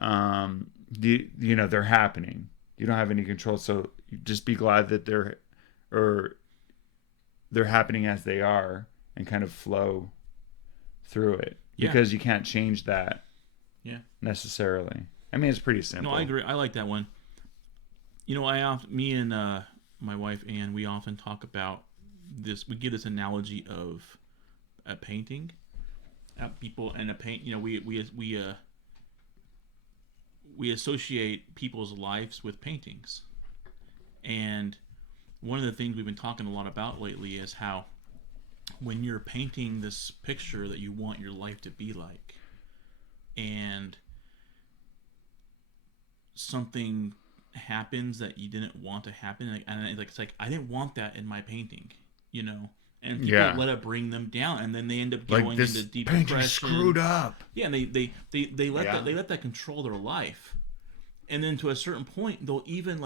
they're happening. You don't have any control. So just be glad that they're happening as they are and kind of flow through it because you can't change that. Yeah. Necessarily. I mean, it's pretty simple. No, I agree. I like that one. Me and my wife Ann, we often talk about this. We give this analogy of a painting, people and a paint. We associate people's lives with paintings, and one of the things we've been talking a lot about lately is how when you're painting this picture that you want your life to be like, and something happens that you didn't want to happen, and it's like I didn't want that in my painting, and people let it bring them down, and then they end up going into deep depression. Screwed up. Yeah, and they let that control their life, and then to a certain point, they'll even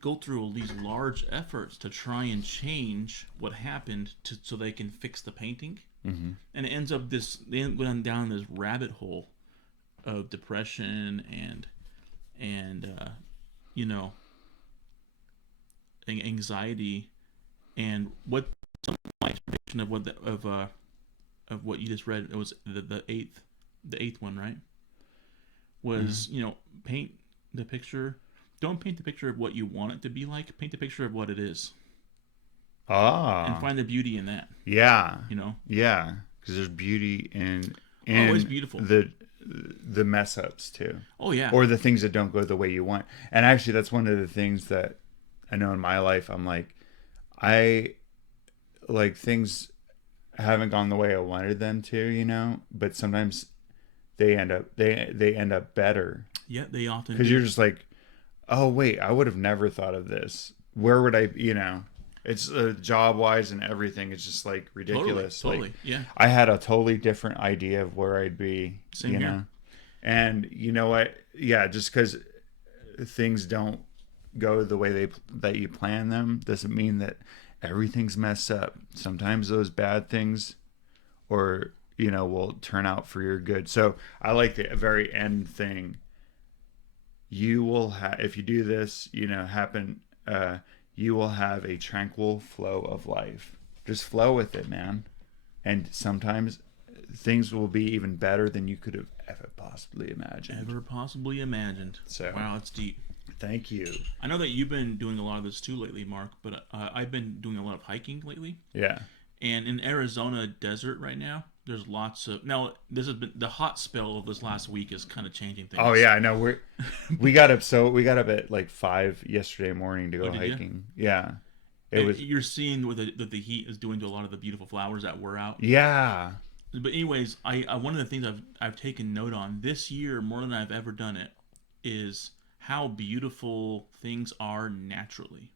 go through all these large efforts to try and change what happened so they can fix the painting, and it ends up they went down this rabbit hole of depression and anxiety, and what my explanation of what you just read, it was the eighth one, right? Was paint the picture. Don't paint the picture of what you want it to be like. Paint the picture of what it is. And find the beauty in that. Yeah. Yeah, because there's beauty in always beautiful. The mess ups too. Oh yeah. Or the things that don't go the way you want. And actually, that's one of the things that I know in my life. I'm like things haven't gone the way I wanted them to, but sometimes they end up better. Yeah, they often because you're just like, oh wait, I would have never thought of this. Where would I, it's job wise and everything. It's just like ridiculous. Totally. Yeah. I had a totally different idea of where I'd be. Same here. Know? And you know what? Yeah, just because things don't go the way that you plan them doesn't mean that everything's messed up. Sometimes those bad things, will turn out for your good. So I like the very end thing. You will have, if you do this, you will have a tranquil flow of life. Just flow with it, man. And sometimes things will be even better than you could have ever possibly imagined. So, wow, it's deep. Thank you. I know that you've been doing a lot of this too lately, Mark, but I've been doing a lot of hiking lately. Yeah. And in Arizona desert right now, there's lots of... Now, this has been... The hot spell of this last week is kind of changing things. Oh, yeah, I know. We got up at like 5 yesterday morning to go hiking. You? Yeah. You're seeing what the heat is doing to a lot of the beautiful flowers that were out. Yeah. But anyways, I one of the things I've taken note on this year more than I've ever done it is how beautiful things are naturally.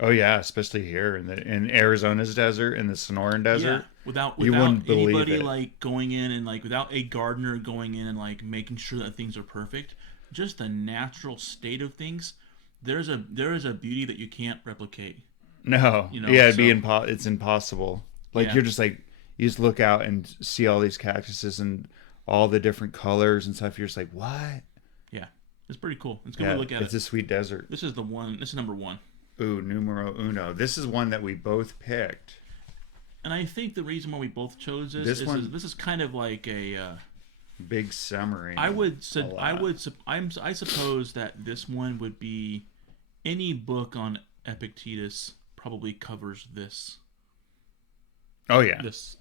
Oh yeah, especially here in Arizona's desert, in the Sonoran Desert. Yeah, without you wouldn't believe anybody it. like going in and like without a gardener going in and like making sure that things are perfect, just the natural state of things. There is a beauty that you can't replicate. No, you know, yeah, it's impossible. Like Yeah. you're just like you just look out and see all these cactuses and all the different colors and stuff. You're just like, what? Yeah, it's pretty cool. It's a good way to look at it's it. a sweet desert. This is the one. This is number one. Ooh, numero uno. This is one that we both picked. And I think the reason why we both chose this this is kind of like a big summary. I suppose that this one would be any book on Epictetus probably covers this. Oh yeah. This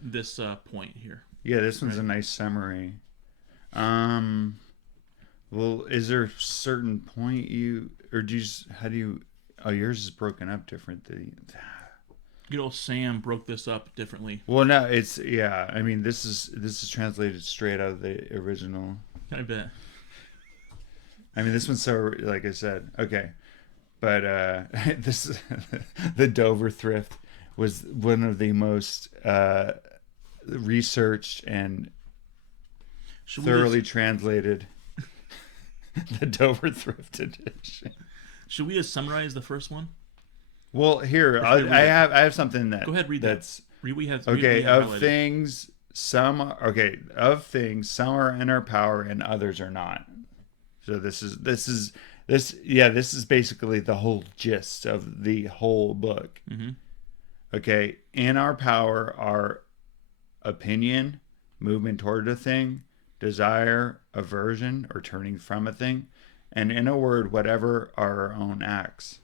point here. Yeah, this one's a nice summary. Well, is there a certain point oh, yours is broken up different. Good old Sam broke this up differently. Well, no, I mean, this is translated straight out of the original. I bet. I mean, this one's so, like I said, okay, but this the Dover Thrift was one of the most researched and thoroughly translated. The Dover Thrift edition. Should we just summarize the first one? Well, here I have something that. Go ahead, read that's, that. We have of highlighted. things some are in our power and others are not. So this is basically the whole gist of the whole book. Mm-hmm. Okay, in our power are opinion, movement toward a thing, desire, aversion, or turning from a thing, and in a word, whatever are our own acts.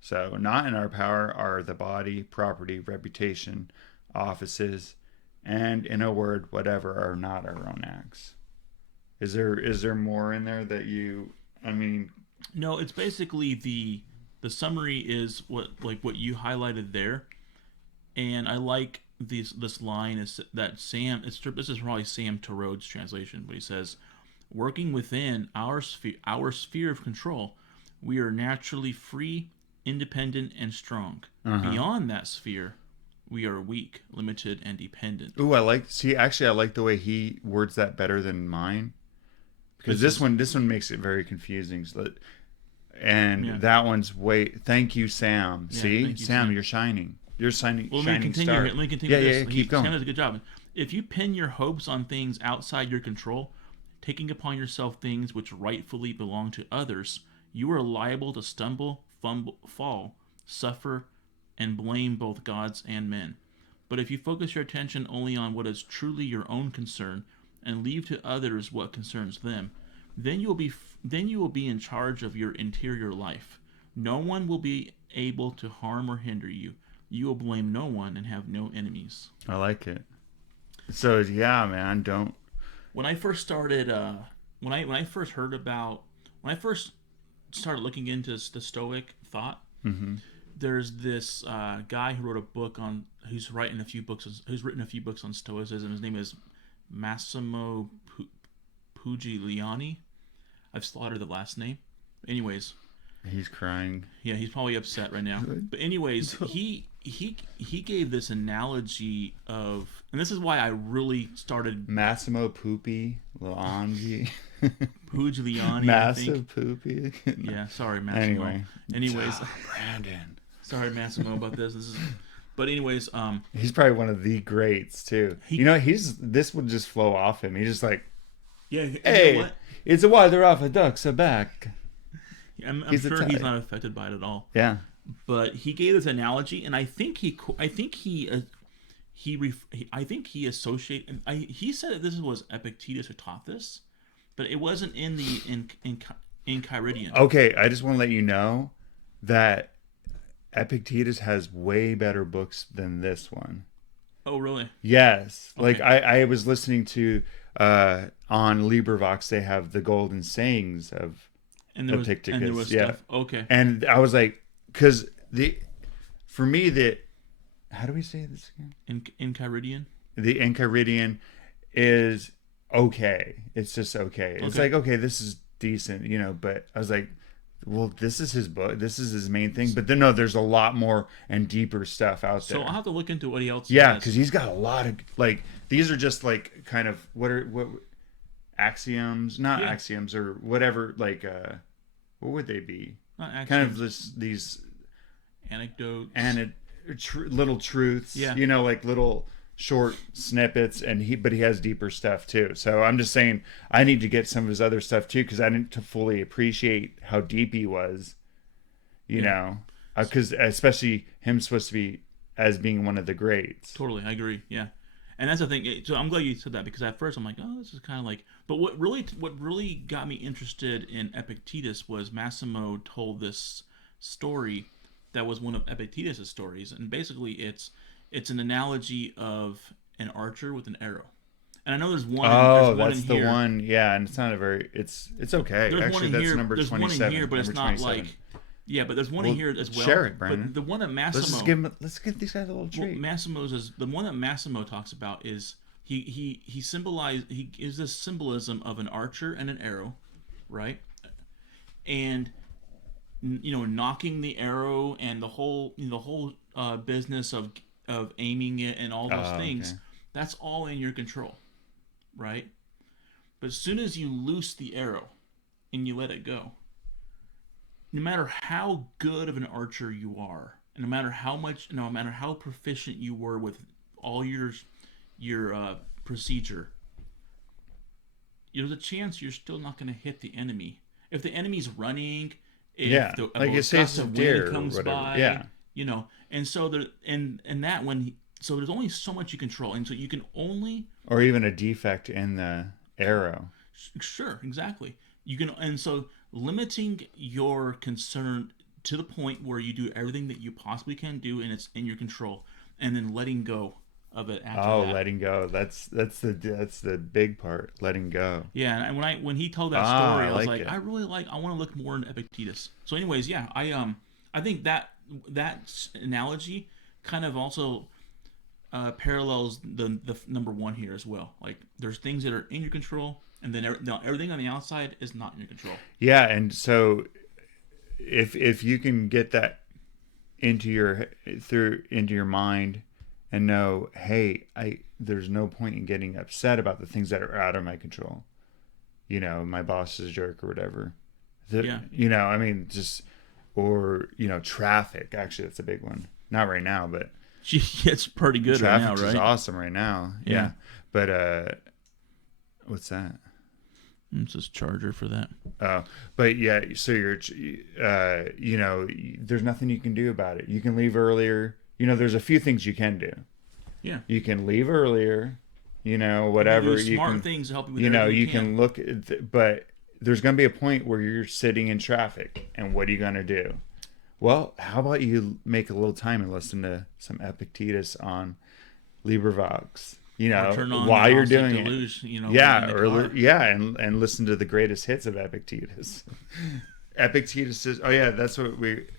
So not in our power are the body, property, reputation, offices, and in a word, whatever are not our own acts. Is there more in there that No, it's basically the summary is what you highlighted there, and I like this line is that Sam. This is probably Sam Torrode's translation, but he says, "Working within our sphere of control, we are naturally free, independent, and strong. Beyond that sphere, we are weak, limited, and dependent." Ooh, I like the way he words that better than mine. Because this one makes it very confusing. That one's thank you, Sam. Yeah, See? thank you, Sam, Sam. you're shining. You're shining star. Let me continue this. Yeah, keep going. Sam does a good job. If you pin your hopes on things outside your control, taking upon yourself things which rightfully belong to others, you are liable to stumble, fall, suffer, and blame both gods and men. But if you focus your attention only on what is truly your own concern and leave to others what concerns them, then you will be in charge of your interior life. No one will be able to harm or hinder you. You will blame no one and have no enemies. I like it. So yeah, man, don't. When I first started, when I first started looking into the Stoic thought, there's this guy who wrote a book who's written a few books on Stoicism. His name is Massimo Pugliani. I've slaughtered the last name. Anyways, he's crying. Yeah, he's probably upset right now. But anyways, he gave this analogy of, and this is why I really started Massimo Poopy Langi. Pugliani. Massive Poopy. Yeah, sorry, Massimo. Anyways, Brandon. Sorry, Massimo, about this. But anyways, he's probably one of the greats too. This would just flow off him. He's just like, yeah, hey, you know what? It's a water off a duck's back. I'm sure he's not affected by it at all. Yeah. but he gave this analogy, and I think I think he associated. He said that this was Epictetus who taught this, but it wasn't in the in Enchiridion. Okay, I just want to let you know that Epictetus has way better books than this one. Oh, really? Yes. Like Okay. I was listening to on LibriVox they have the golden sayings of And there Epictetus. was Yeah. stuff. Okay. And I was like, because for me, how do we say this again? Enchiridion. The Enchiridion is okay. It's just okay. It's Okay. like, okay, this is decent, but I was like, well, this is his book. This is his main thing. But then, no, there's a lot more and deeper stuff out there. So I'll have to look into what he else Yeah, has. because he's got a lot of, like, these are just like kind of what axioms, not Yeah. axioms or whatever, like, what would they be? Not Kind of axioms, these anecdotes. and little truths, Yeah. like little short snippets, but he has deeper stuff too. So I'm just saying I need to get some of his other stuff too because I didn't to fully appreciate how deep he was, because especially him supposed to be as being one of the greats. Totally, I agree. Yeah, and that's the thing. So I'm glad you said that because at first I'm like, oh, this is kind of like. But what really got me interested in Epictetus was Massimo told this story that was one of Epictetus's stories, and basically it's an analogy of an archer with an arrow. And I know there's one. Oh, There's one that's in the here. one. Yeah, and it's not a very. It's okay. There's one Actually, in that's here. number There's 27. one in here, but it's number not 27. like. Yeah, but there's one Well, in here as well. share it, Brandon. But the one that Massimo. Let's give these guys a little treat. Massimo's is the one that Massimo talks about is he symbolized he gives this symbolism of an archer and an arrow, right? And knocking the arrow and the whole business of aiming it and all those things. Okay. That's all in your control, right? But as soon as you loose the arrow and you let it go, no matter how good of an archer you are, and no matter how proficient you were with all your procedure, there's a chance you're still not going to hit the enemy. If the enemy's running, if like you say, some deer comes or whatever. by, Yeah. and so there and that so there's only so much you control, and so you can only Or even a defect in the arrow. sure exactly you can, and so limiting your concern to the point where you do everything that you possibly can do and it's in your control, and then letting go of it after that. Letting go. That's the big part. Letting go. Yeah, and when he told that story, I was like, it. I want to look more into Epictetus. So, anyways, yeah, I think that analogy kind of also parallels the number one here as well. Like, there's things that are in your control, and then everything on the outside is not in your control. Yeah, and so if you can get that into your mind and know, hey, there's no point in getting upset about the things that are out of my control. My boss is a jerk or whatever. Yeah. I mean, just or traffic. Actually, that's a big one. Not right now, but It's pretty good right now, traffic right? is awesome right now. Yeah. But what's that? It's this charger for that. But yeah, so there's nothing you can do about it. You can leave earlier. There's a few things you can do. Yeah. You can leave earlier, whatever. You do smart can, things to help you with everything you can look, but there's going to be a point where you're sitting in traffic, and what are you going to do? Well, how about you make a little time and listen to some Epictetus on LibriVox? turn on while the you're Aussie doing Deluge, it. in the car. And listen to the greatest hits of Epictetus. Epictetus is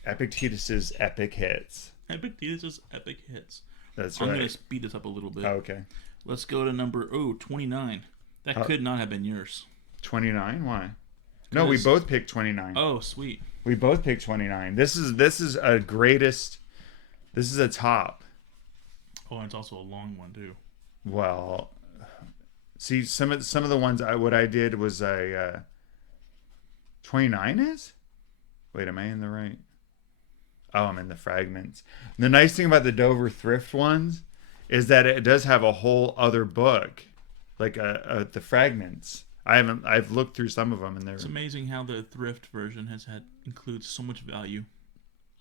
Epictetus's epic hits. Epictetus' epic hits. That's I'm right. going to speed this up a little bit. Okay. Let's go to number 29. That could not have been yours. 29? Why? No, we both picked 29. Oh, sweet. We both picked 29. This is a greatest. This is a top. Oh, and it's also a long one too. Well, see, some of the ones what I did was 29 is? Wait, am I in the right? Oh, I'm in the fragments. The nice thing about the Dover Thrift ones is that it does have a whole other book, like the fragments. I've looked through some of them, and they're. It's amazing how the thrift version includes so much value.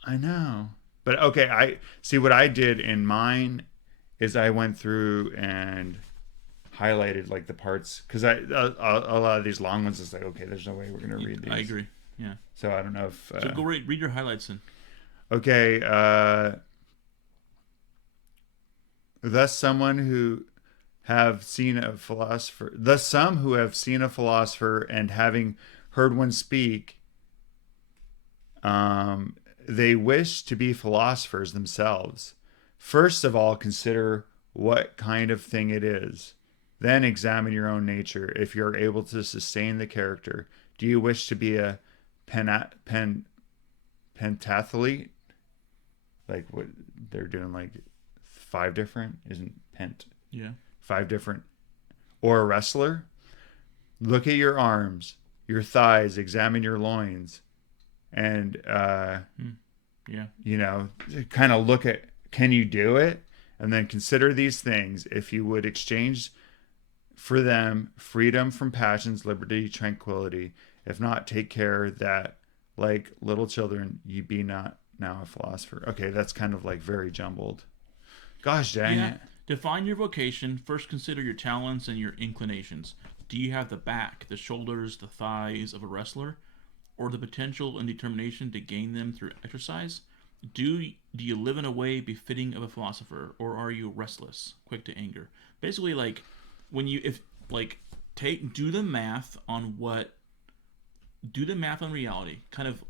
I know. But okay, I see what I did in mine is I went through and highlighted like the parts because a lot of these long ones is like okay, there's no way we're gonna read I these. agree. Yeah. So I don't know if So go read your highlights then. okay. Thus someone who have seen a philosopher, thus some who have seen a philosopher and having heard one speak, they wish to be philosophers themselves. First of all, consider what kind of thing it is. Then examine your own nature. If you are able to sustain the character, do you wish to be a pentathlete? Like what they're doing, like five different, isn't pent? Yeah. Five different, or a wrestler? Look at your arms, your thighs, examine your loins, and Yeah. you know, kind of look at can you do it, and then consider these things. If you would exchange for them freedom from passions, liberty, tranquility. If not, take care that, like little children, ye be not now a philosopher. Okay, that's kind of like very jumbled. Gosh dang Yeah. it. Define your vocation. First, consider your talents and your inclinations. Do you have the back, the shoulders, the thighs of a wrestler, or the potential and determination to gain them through exercise? Do you live in a way befitting of a philosopher, or are you restless, quick to anger? Basically, like when you if like take do the math on reality. Kind of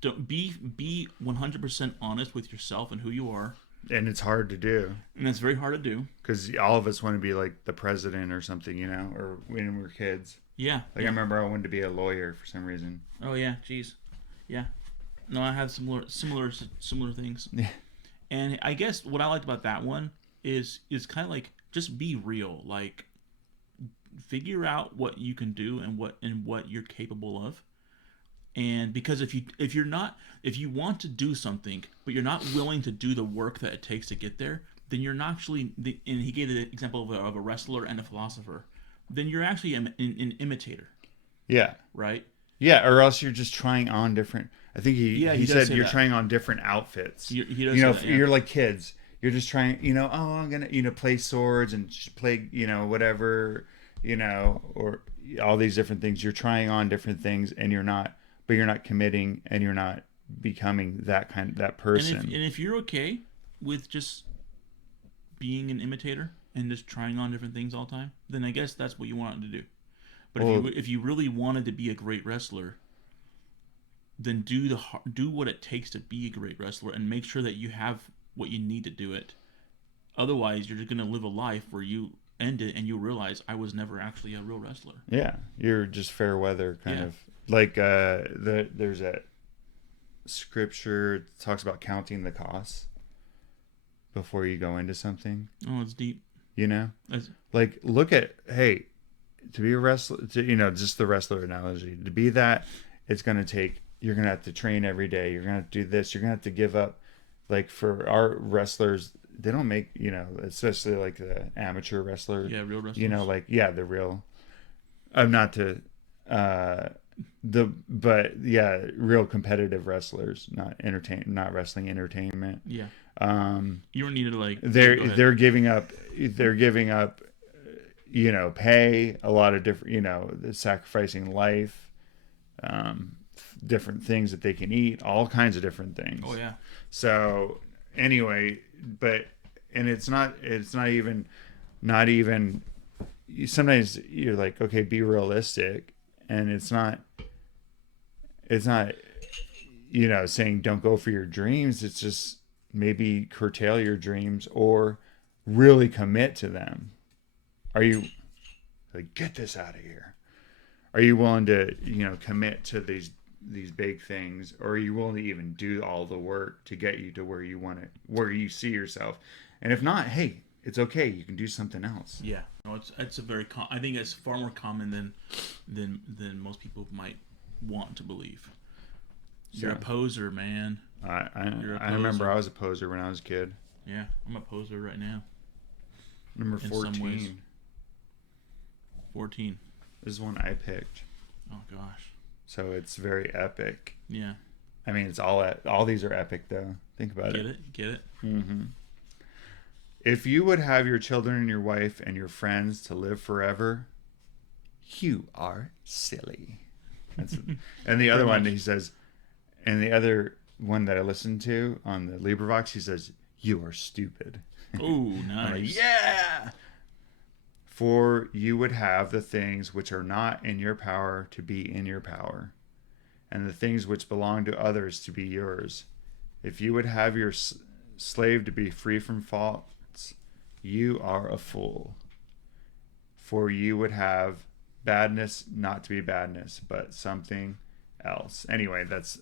don't be 100% honest with yourself and who you are, And it's hard to do and that's very hard to do. because all of us want to be like the president or something, or when we were kids. Yeah. Like I remember I wanted to be a lawyer for some reason. Oh yeah. Jeez. Yeah. No, I had similar things. Yeah. And I guess what I liked about that one is kind of like just be real. Like figure out what you can do and what you're capable of. And because if you want to do something but you're not willing to do the work that it takes to get there, then you're not actually. And he gave the example of a wrestler and a philosopher. Then you're actually an imitator, Yeah. right? Yeah, or else you're just trying on different. I think Yeah, he he does said say you're that. trying on different outfits. He does say that, yeah. You're like kids. You're just trying. Oh, I'm gonna play swords and play whatever or all these different things. You're trying on different things, and you're not. But you're not committing, and you're not becoming that person. And if you're okay with just being an imitator and just trying on different things all the time, then I guess that's what you want to do. But Well, if you really wanted to be a great wrestler, then do what it takes to be a great wrestler and make sure that you have what you need to do it. Otherwise, you're just going to live a life where you end it and you realize I was never actually a real wrestler. yeah, you're just fair weather kind Yeah. of like there's that scripture that talks about counting the costs before you go into something. Oh, it's deep. That's, Like look at hey, to be a wrestler, just the wrestler analogy. To be that, it's gonna take. You're gonna have to train every day. You're gonna have to do this. You're gonna have to give up. Like for our wrestlers, they don't make especially like the amateur wrestler. yeah, real wrestlers. Like the real. I'm not to. But yeah, real competitive wrestlers, not wrestling entertainment. Yeah. You don't need to like. Go ahead. They're giving up pay, a lot of different, sacrificing life, different things that they can eat, all kinds of different things. Oh yeah. So anyway, and it's not even sometimes you're like, okay, be realistic, and it's not saying don't go for your dreams. It's just maybe curtail your dreams or really commit to them. Are you like, get this out of here? Are you willing to commit to these big things, or are you willing to even do all the work to get you to where you want it, where you see yourself? And if not, hey, it's okay, you can do something else. Yeah. No, it's a very. I think it's far more common than most people might want to believe. You're a poser, man. I remember I was a poser when I was a kid. Yeah, I'm a poser right now. Number In some ways. 14. 14. This is one I picked. Oh gosh. So it's very epic. Yeah. I mean, it's all these are epic though. Think about Get it. it? Get it? Hmm. If you would have your children and your wife and your friends to live forever, you are silly. That's, and the other Pretty one much. he says, and the other one that I listened to on the LibriVox, he says, "You are stupid." Oh, I'm like, nice. yeah. For you would have the things which are not in your power to be in your power, and the things which belong to others to be yours. If you would have your slave to be free from faults, you are a fool. For you would have badness not to be badness, but something else. Anyway, that's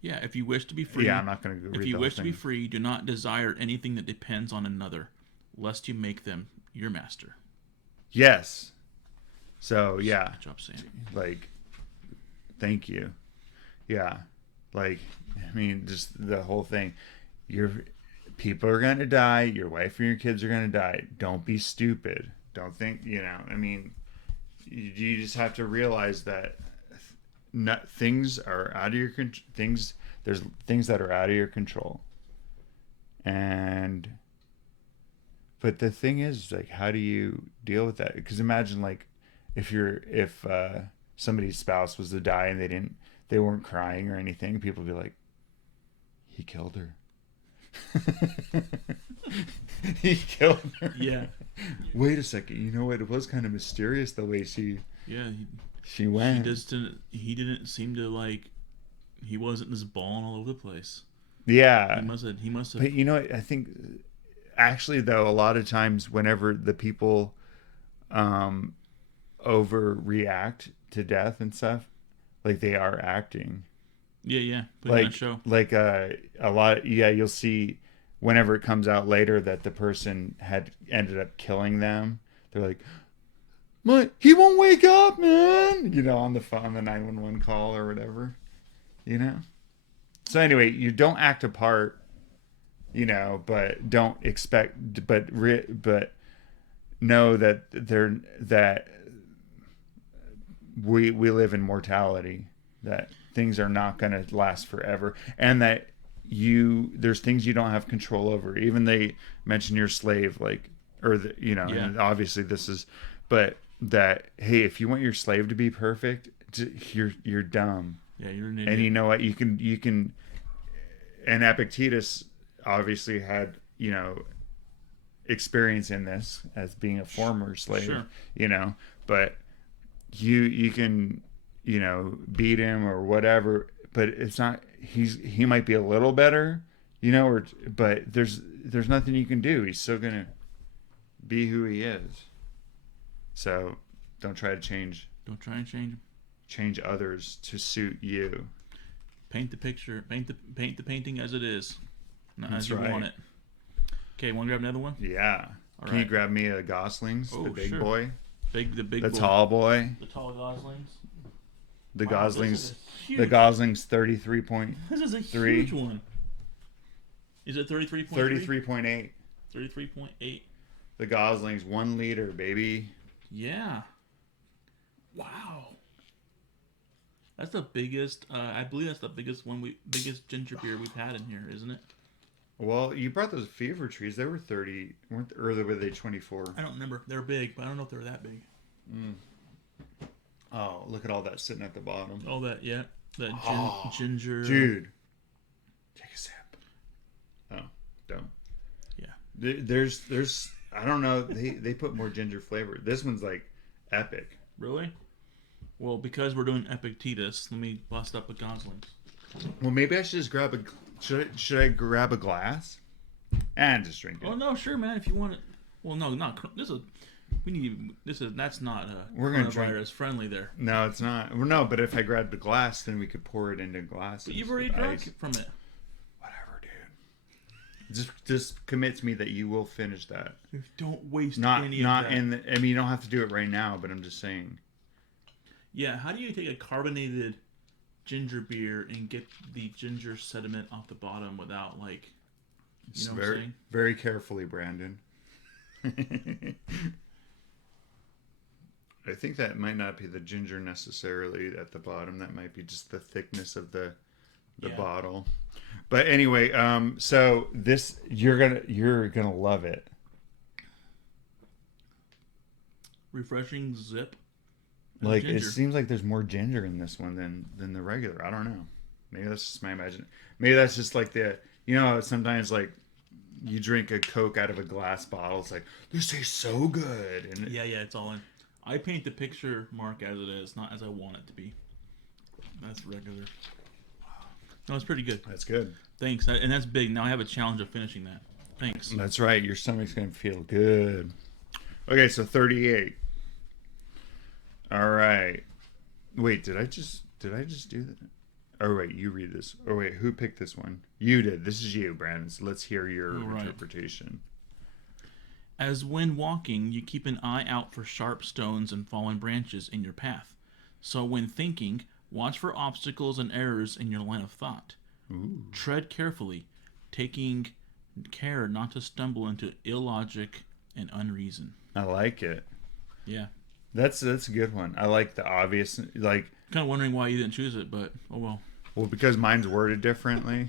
Yeah, if you wish to be yeah. free, I'm not going to if read you the whole wish to be thing. free, do not desire anything that depends on another, lest you make them your master. Yes. So yeah, Good job, Sam. like thank you. Yeah, like I mean, just the whole thing. Your people are going to die. Your wife and your kids are going to die. Don't be stupid. Don't think. I mean, you just have to realize that things are out of your things. There's things that are out of your control, and but the thing is, like, how do you deal with that? Because imagine, like, if somebody's spouse was to die and they weren't crying or anything, people would be like, he killed her. He killed her. Yeah, Wait a second. You know what? It was kind of mysterious the way yeah. she He went. just didn't. He didn't seem to like. He wasn't just balling all over the place. He Yeah. must have. He must have. But I think actually though a lot of times whenever the people um overreact to death and stuff, like they are acting. Yeah, yeah. Putting on a Like show. a lot, yeah, you'll see whenever it comes out later that the person had ended up killing them. They're like, he won't wake up, man. On the phone, on the 911 call or whatever. You know. So anyway, you don't act a part, but don't expect, but know that we live in mortality, that things are not going to last forever, and that there's things you don't have control over. Even they mention your slave, like, or Yeah, and obviously this is, but that, hey, if you want your slave to be perfect, you're dumb. yeah. You're an And idiot. you know what, you can. And Epictetus obviously had experience in this as being a former slave, Sure. but you can beat him or whatever, but it's not, he might be a little better, or but there's nothing you can do. He's still gonna be who he is. So don't try to Don't try and change him. change others to suit you. Paint the picture. Paint the painting as it is, not That's as you right. want it. Okay, want to grab another one? Yeah. All Can you right. grab me a Goslings, the Oh, big sure. boy, The big the boy. tall boy, The tall goslings. the Wow, this Goslings, is a the huge. Goslings 33.3, This is a huge one. Is it 33.3? 33.8. 33.8. The Goslings 1 liter, baby. Yeah. Wow. That's the biggest. I believe that's the biggest ginger beer we've had in here, isn't it? Well, you brought those fever trees. They were 30, weren't or were they 24? I don't remember. They're big, but I don't know if they're that big. Mm. Oh, look at all that sitting at the bottom. Oh, that yeah, that Oh, ginger. dude, take a sip. Oh, don't. Yeah. There's I don't know. They put more ginger flavor. This one's like epic. Really? Well, because we're doing Epictetus, let me bust up a Goslings. Well, maybe I should just grab a. Should I grab a glass and just drink it? Oh no, sure, man. If you want it. Well, no, not this is. We need this is that's not We're gonna drink. coronavirus friendly there. No, it's not. Well, no, but if I grabbed a glass, then we could pour it into glasses. But you've already with drunk ice. from it. Whatever, dude. Just commit to me that you will finish that. Don't waste Not any not of that. in. I mean, you don't have to do it right now, but I'm just saying. Yeah, how do you take a carbonated ginger beer and get the ginger sediment off the bottom without like, you know what I'm very saying? very carefully, Brandon. I think that might not be the ginger necessarily at the bottom. That might be just the thickness of the the Yeah. bottle. But anyway, so this you're gonna love it. Refreshing zip of Like it ginger. seems like there's more ginger in this one than the regular. I don't know. Maybe that's just my imagination. Maybe that's just like the sometimes like you drink a Coke out of a glass bottle. It's like this tastes so good, and Yeah, yeah, it's all in. I paint the picture, Mark, as it is, not as I want it to be. That's regular. No, it's pretty good. that's good. Thanks. And that's big. Now I have a challenge of finishing that. Thanks. That's right. Your stomach's gonna feel good. Okay, so 38. All right. Wait, did I just do that? Oh wait, you read this. Oh wait, who picked this one? You did. This is you, Brandon. So let's hear your All right. interpretation. As when walking, you keep an eye out for sharp stones and fallen branches in your path. So when thinking, watch for obstacles and errors in your line of thought. Ooh, Tread carefully, taking care not to stumble into illogic and unreason. I like it. Yeah. That's a good one. I like the obvious, like, Kind of wondering why you didn't choose it, but oh well. well, because mine's worded differently.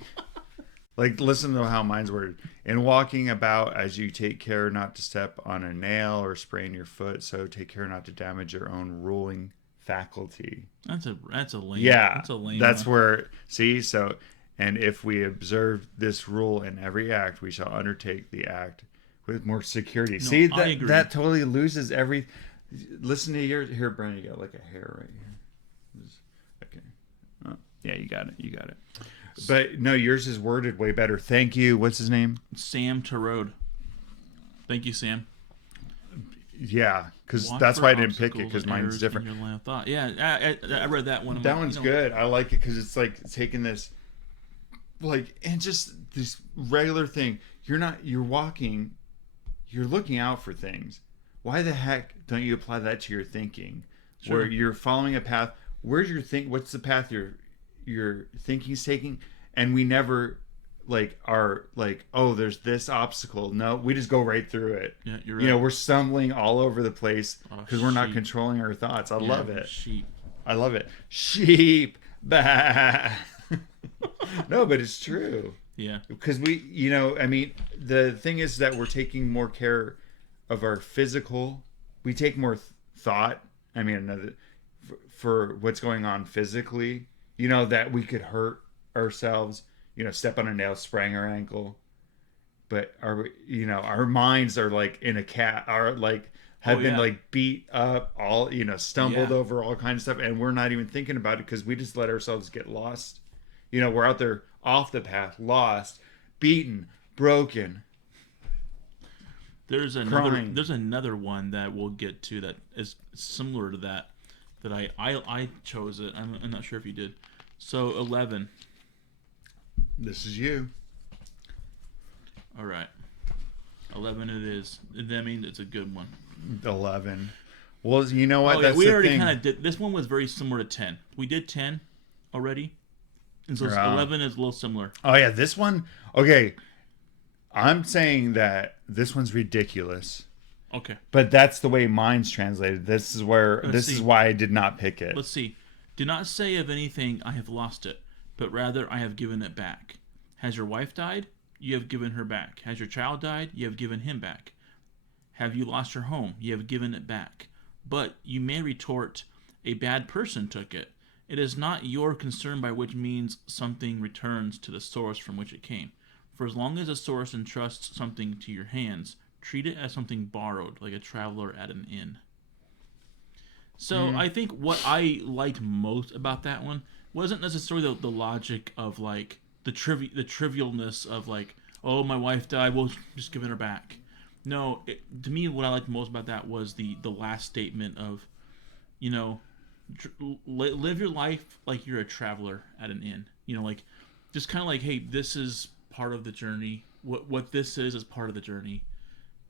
Like, listen to how mine's worded. In walking about, as you take care not to step on a nail or sprain your foot, so take care not to damage your own ruling faculty. That's a lame. Yeah, That's a lame. that's one. where, see, so, and if we observe this rule in every act, we shall undertake the act with more security. See, I that agree. that totally loses every. Listen to your here, Brandon. You got like a hair right here. Okay. Oh, yeah, you got it. You got it. But no, yours is worded way better. Thank you. What's his name? Sam Tarode. Thank you, Sam. Yeah, because Watch that's for why I didn't pick it, obstacles because and mine's errors in different. your line of thought. Yeah, I read that one. I'm That like, one's good. I like it because it's like taking this, like, and just this regular thing. You're walking, you're looking out for things. Why the heck don't you apply that to your thinking? Sure. Where you're following a path. Where's your think? What's the path your thinking's taking? And we never like are like, oh, there's this obstacle. No, we just go right through it. Yeah, you're right. You know, we're stumbling all over the place Oh, because we're not sheep. controlling our thoughts. I Yeah, love it. Sheep. I love it. Sheep. Bah. No, but it's true. Yeah. Because I mean, the thing is that we're taking more care of our physical. We take more thought. I mean, for what's going on physically. That we could hurt ourselves. Step on a nail, sprain our ankle. But our minds are like in a are like have been yeah. like beat up, all stumbled Yeah. over all kinds of stuff, and we're not even thinking about it because we just let ourselves get lost. We're out there off the path, lost, beaten, broken. There's another. Crying. There's another one that we'll get to that is similar to that. That I chose it. I'm not sure if you did. So 11. This is you. All right. 11 it is. That means it's a good one. 11. Well, you know what? Oh, yeah, That's we the already thing. kind of did. This one was very similar to 10. We did 10 already. And so Yeah. 11 is a little similar. Oh yeah, this one. Okay, I'm saying that this one's ridiculous, Okay. but that's the way mine's translated. This is where Let's this see. is why I did not pick it. Let's see. Do not say of anything, I have lost it, but rather I have given it back. Has your wife died? You have given her back. Has your child died? You have given him back. Have you lost your home? You have given it back. But you may retort, a bad person took it. It is not your concern by which means something returns to the source from which it came. For as long as the source entrusts something to your hands, treat it as something borrowed, like a traveler at an inn. So I think what I liked most about that one wasn't necessarily the logic of like the trivialness of like, oh, my wife died, we'll just give it her back. No, to me, what I liked most about that was the last statement of, live your life like you're a traveler at an inn. Like just kind of like, hey, this is part of the journey. What this is part of the journey,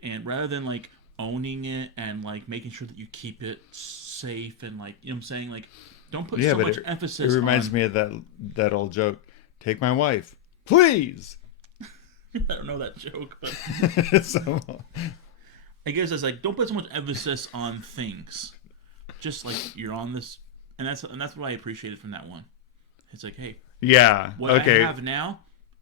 and rather than like owning it and like making sure that you keep it safe and like what I'm saying, like don't put so much emphasis. It reminds me of that old joke. Take my wife, please. I don't know that joke, but So, I guess it's like don't put so much emphasis on things. Just like you're on this, and that's what I appreciated from that one. It's like, hey, Yeah. what I Okay. have now,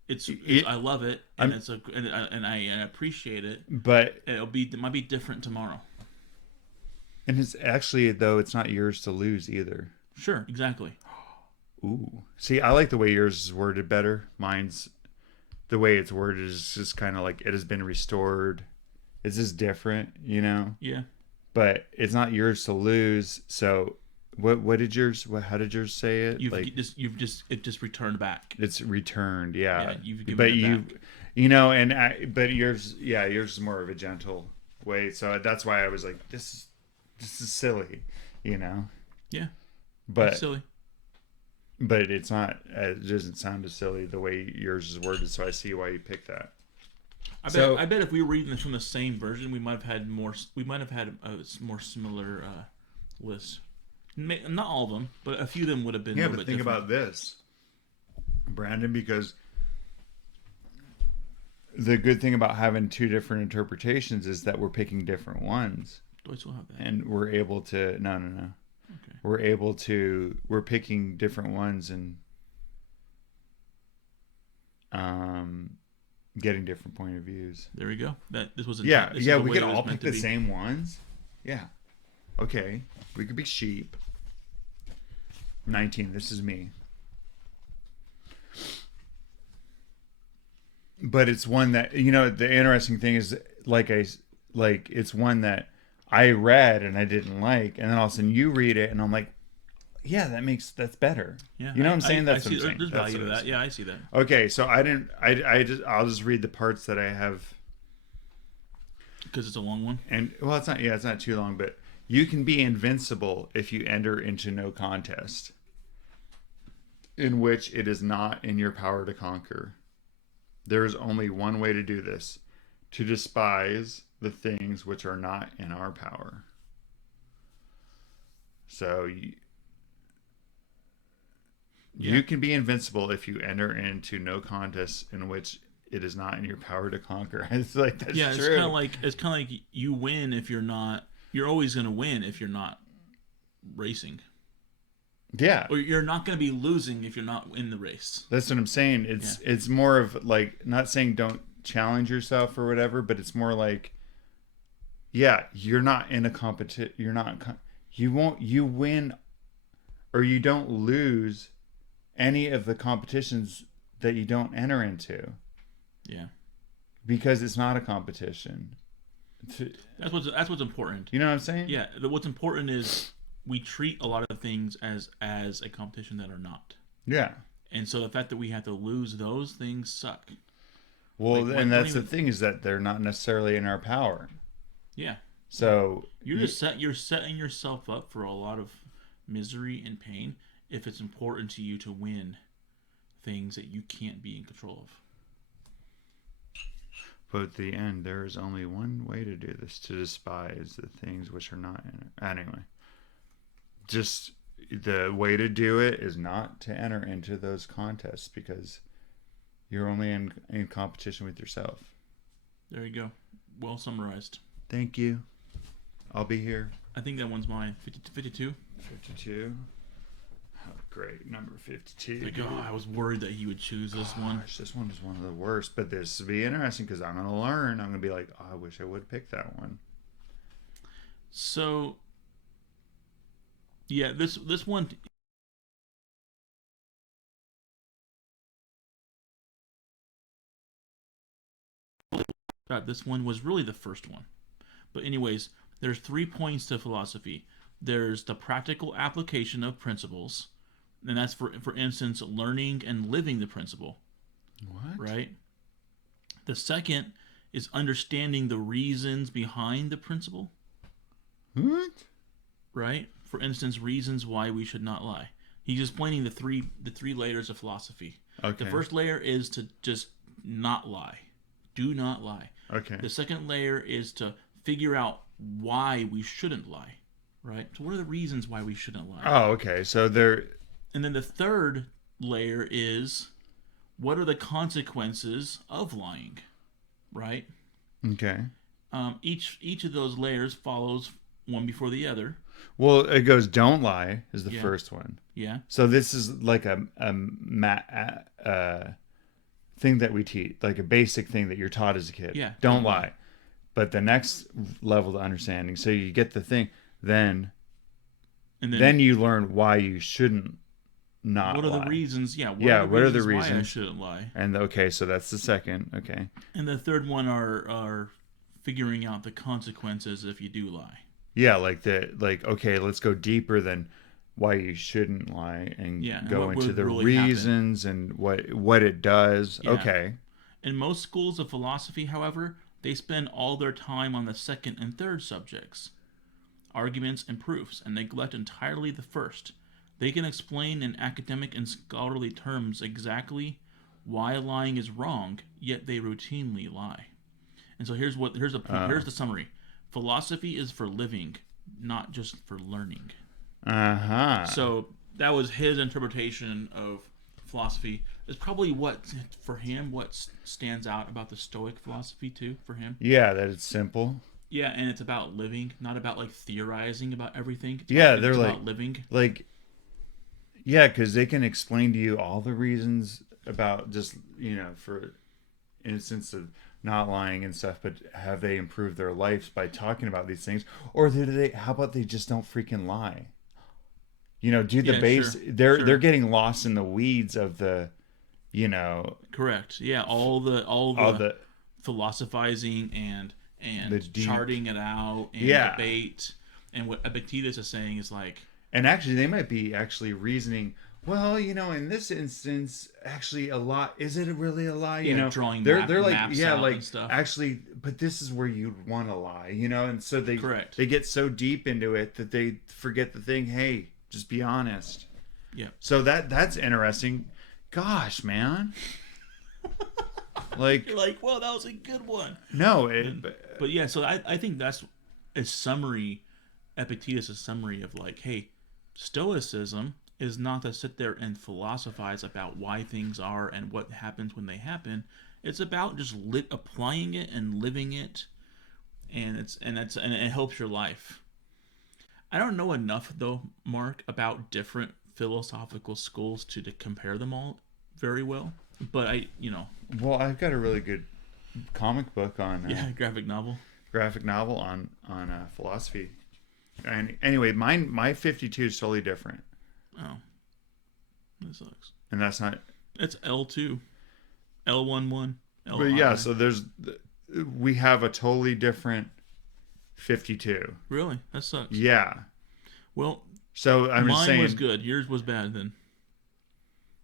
It, I love it, and I'm, I appreciate it. but It might be different tomorrow. and it's actually though it's not yours to lose either. Sure, exactly. Ooh. See, I like the way yours is worded better. Mine's the way it's worded is just kind of like it has been restored. It's just different, you know. Yeah, But it's not yours to lose. So, what did yours? How did yours say it? Like it just returned back. it's returned, Yeah, yeah. you've given But it back. you know, but yours, yeah, yours is more of a gentle way. So that's why I was like, this is silly, you know. Yeah, it's But silly. it's not. It doesn't sound as silly the way yours is worded. So I see why you picked that. I bet if we were reading this from the same version, we might have had more. We might have had a more similar list. Not all of them, but a few of them would have been. Yeah, a little but bit think different. about this, Brandon, because the good thing about having two different interpretations is that we're picking different ones, Do I still have that? and we're able to. No. Okay. We're able to. We're picking different ones and um, getting different point of views. There we go. This was Yeah, this is yeah. the We way could it was all meant pick to the be. same ones. Yeah. Okay. We could be sheep. 19. This is me. But it's one that the interesting thing is like it's one that I read and I didn't like, and then all of a sudden you read it and I'm like, yeah, that's better. Yeah, You know what I'm saying? I That's see. what I'm saying. There's That's value to what I'm that. saying. Yeah, I see that. Okay, so I'll just read the parts that I have, Because it's a long one. and well, it's not too long, but you can be invincible if you enter into no contest in which it is not in your power to conquer. There is only one way to do this: to despise the things which are not in our power. So you can be invincible if you enter into no contest in which it is not in your power to conquer. It's like that's Yeah, true. it's kind of like you win if you're not. You're always going to win if you're not racing, Yeah, or you're not going to be losing if you're not in the race. that's what I'm saying. It's more of like not saying don't challenge yourself or whatever, but it's more like, yeah, you're not in a competition. You're not. You win, or you don't lose any of the competitions that you don't enter into Yeah, because it's not a competition. that's what's important. You know what I'm saying? Yeah, what's important is we treat a lot of things as a competition that are not. Yeah. And so the fact that we have to lose those things suck. Well, Like, and that's don't the thing is that they're not necessarily in our power. Yeah, So you're setting yourself up for a lot of misery and pain if it's important to you to win things that you can't be in control of. but at the end, there is only one way to do this: to despise the things which are not in it. Anyway, just the way to do it is not to enter into those contests because you're only in competition with yourself. There you go. Well summarized. Thank you. I'll be here. I think that one's mine. 52. 52. Oh, great. Number 52. Like, oh, I was worried that he would choose this one. Gosh, this one is one of the worst, but this will be interesting because I'm going to learn. I'm going to be like, oh, I wish I would have picked that one. So, yeah, this one. This one was really the first one. But anyways, there's 3 points to philosophy. There's the practical application of principles, and that's for instance learning and living the principle, What? right? The second is understanding the reasons behind the principle, What? right? For instance, reasons why we should not lie. He's explaining the three layers of philosophy. Okay. The first layer is to just not lie. Do not lie. Okay. The second layer is to figure out why we shouldn't lie, right? So what are the reasons why we shouldn't lie? Oh, okay. So there. And then the third layer is what are the consequences of lying, right? Okay. Each of those layers follows one before the other. Well, it goes, don't lie is the Yeah. first one. Yeah. So this is like a thing that we teach, like a basic thing that you're taught as a kid. Yeah. Don't Don't lie. lie. But the next level to understanding, so you get the thing, then And then then you learn why you shouldn't what not are the lie. reasons? Yeah. What are Yeah, the what are the reasons why I reasons? shouldn't lie? And okay, so that's the second. Okay. And the third one are figuring out the consequences if you do lie. Yeah, like okay, let's go deeper than why you shouldn't lie and Yeah. And go what into would the really happen? reasons and what it does. Yeah. Okay. In most schools of philosophy, however, they spend all their time on the second and third subjects, arguments and proofs, and neglect entirely the first. They can explain in academic and scholarly terms exactly why lying is wrong, yet they routinely lie. And so here's the summary. Philosophy is for living, not just for learning. Uh-huh. So that was his interpretation of philosophy. It's probably what for him what stands out about the Stoic philosophy too for him. Yeah, that it's simple. Yeah, and it's about living, not about like theorizing about everything. Yeah, they're It's about living. like yeah, because they can explain to you all the reasons about just for instance of not lying and stuff, but have they improved their lives by talking about these things, or do they? How about they just don't freaking lie? Do the Yeah, base. sure, They're sure. getting lost in the weeds of the, you know, Correct. Yeah, all all the the philosophizing and the deep. charting it out and Yeah, debate. And what Epictetus is saying is like, and actually they might be actually reasoning. Well, in this instance, actually, a lie. Is it really a lie? yeah, drawing They're like, maps yeah, out like and stuff. actually, but this is where you'd want to lie, and so they Correct. they get so deep into it that they forget the thing. Hey, just be honest. Yeah. So that's interesting. Gosh, man. Like, You're like, well, that was a good one. no, But yeah, so I think that's a summary, Epictetus' summary of like, hey, Stoicism is not to sit there and philosophize about why things are and what happens when they happen. It's about just applying it and living it, and it helps your life. I don't know enough though, Mark, about different philosophical schools to compare them all very well. But well, I've got a really good comic book on yeah, graphic novel. graphic novel on philosophy. And anyway, my 52 is totally different, Oh, that sucks. and that's not. It's L2, L11, L. But yeah, so we have a totally different 52. Really, that sucks. Yeah. Well, So I'm just mine saying. was good. Yours was bad. Then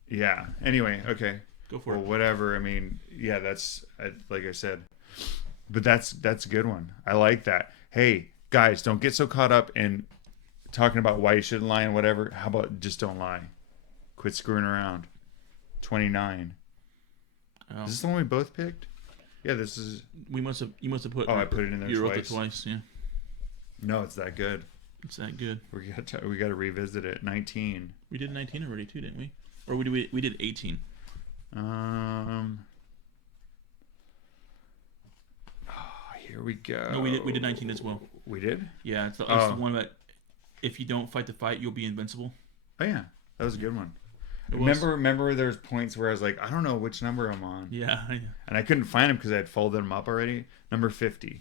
Yeah. Anyway, okay. go for Well, it. whatever. I mean, yeah, that's like I said, but that's a good one. I like that. Hey, guys, don't get so caught up in talking about why you shouldn't lie and whatever. How about just don't lie? Quit screwing around. 29. Oh, Is this the one we both picked? Yeah, this is. you must have put. Oh, I put it in there You wrote it twice. twice. Yeah, No, it's that good. it's that good. We got to revisit it. 19. We did 19 already too, didn't we? Or we did 18. Here we go. No, we did 19 as well. We did? Yeah, it's the Oh. one that if you don't fight the fight, you'll be invincible. Oh yeah, that was a good one. It was. Remember there's points where I was like, I don't know which number I'm on. Yeah, yeah. And I couldn't find them because I had folded them up already. Number 50.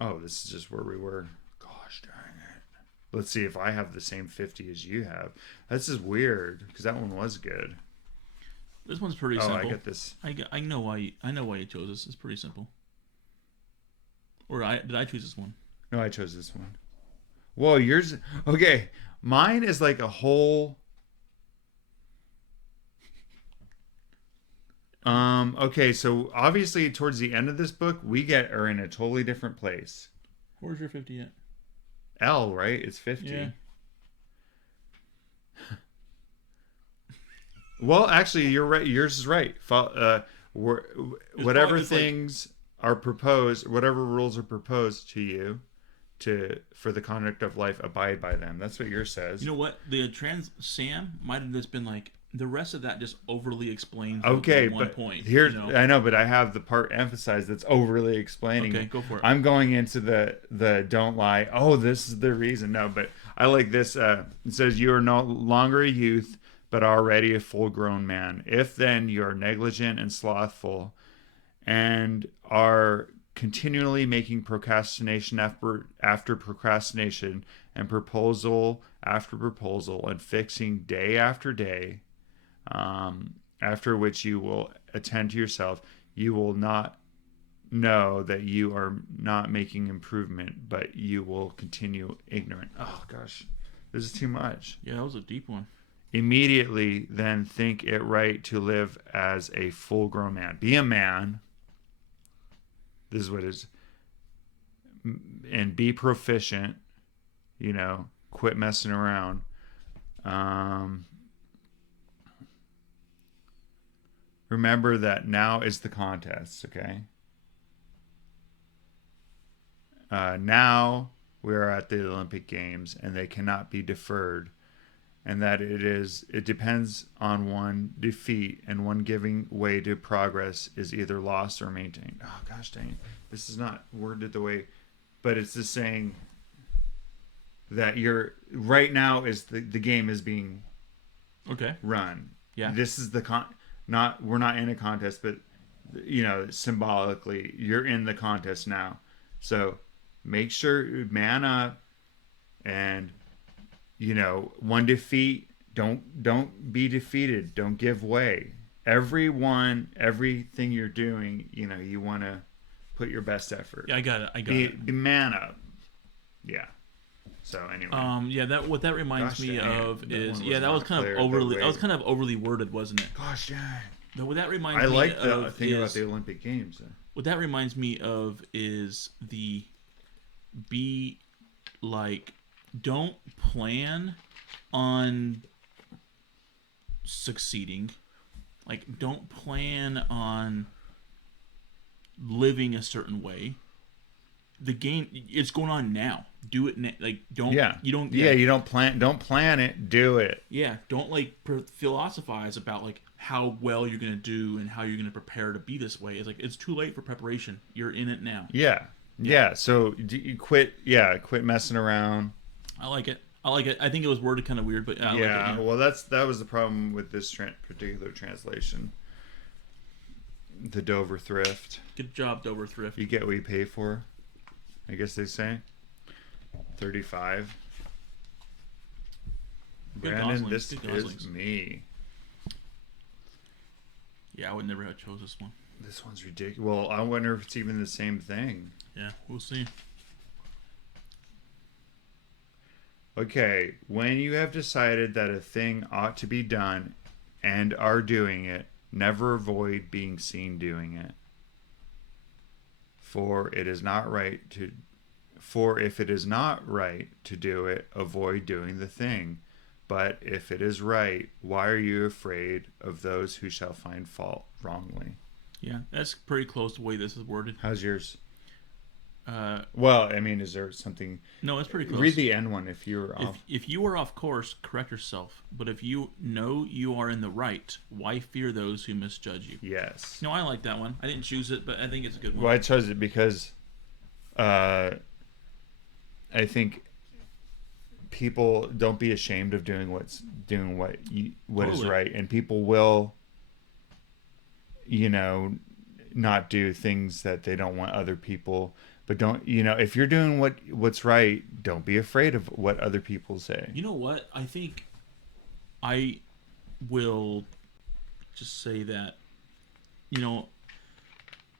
Oh, this is just where we were. Gosh dang it. Let's see if I have the same 50 as you have. This is weird because that one was good. This one's pretty Oh, simple. I get this. I know why you chose this. It's pretty simple. Or did I choose this one? No, I chose this one. Whoa, yours. Okay, mine is like a whole. Okay, so obviously towards the end of this book, are in a totally different place. Where's your 50 at? L, right? It's 50. Yeah. Well, actually, you're right. Yours is right. Whatever it's like- things are proposed, whatever rules are proposed to you, for the conduct of life, abide by them. That's what yours says. You know what? The Sam might have just been like, the rest of that just overly explains Okay, the one but point. here's You know. I know, but I have the part emphasized that's overly explaining Okay, it. go for it. I'm going into the don't lie. Oh, this is the reason. No, but I like this. It says you are no longer a youth, but already a full-grown man. If then you are negligent and slothful, and are continually making procrastination after procrastination and proposal after proposal and fixing day after day, after which you will attend to yourself, you will not know that you are not making improvement, but you will continue ignorant. Oh gosh, this is too much. Yeah, that was a deep one. Immediately then think it right to live as a full grown man. Be a man. This is what it is. And be proficient. Quit messing around. Remember that now is the contest, okay? Now we are at the Olympic Games and they cannot be deferred. And that it depends on one defeat, and one giving way to progress is either lost or maintained. Oh gosh dang it. This is not worded the way, but it's just saying that you're right now is the game is being Okay. run. Yeah. This is not we're not in a contest, but symbolically you're in the contest now. So make sure man up, and one defeat, don't be defeated, don't give way. Everything you're doing, you want to put your best effort. Yeah, I got it. Be man up. Yeah. So anyway. Yeah, what that reminds Gosh, me dang it. of That is one yeah, was that was not kind of clear the overly way- that was kind of overly worded, wasn't it? Gosh dang. But what that reminds I me like the of thing about is the Olympic Games. what that reminds me of is the be like don't plan on succeeding. Like don't plan on living a certain way. The game it's going on now. Do it like don't Yeah. you don't You don't plan it, do it. yeah, don't like philosophize about like how well you're gonna do and how you're gonna prepare to be this way. It's like it's too late for preparation. You're in it now. Yeah. So you quit. Yeah, quit messing around. I like it. I think it was worded kind of weird, but I like it. Yeah. Well, that was the problem with this particular translation. The Dover Thrift. Good job, Dover Thrift. You get what you pay for, I guess they say. 35. Good Brandon, Goslings, this good is Goslings. me. Yeah, I would never have chose this one. This one's ridiculous. Well, I wonder if it's even the same thing. Yeah, we'll see. Okay, when you have decided that a thing ought to be done and are doing it, never avoid being seen doing it. For if it is not right to do it, avoid doing the thing. But if it is right, why are you afraid of those who shall find fault wrongly? Yeah, that's pretty close to the way this is worded. How's yours? Well, I mean, is there something? No, it's pretty close. Read the end one if you're off. If you are off course, correct yourself. But if you know you are in the right, why fear those who misjudge you? Yes. No, I like that one. I didn't choose it, but I think it's a good one. Well, I chose it because I think people don't be ashamed of doing what is Totally. right, and people will, not do things that they don't want other people. But don't if you're doing what's right, don't be afraid of what other people say. You know what? I think I will just say that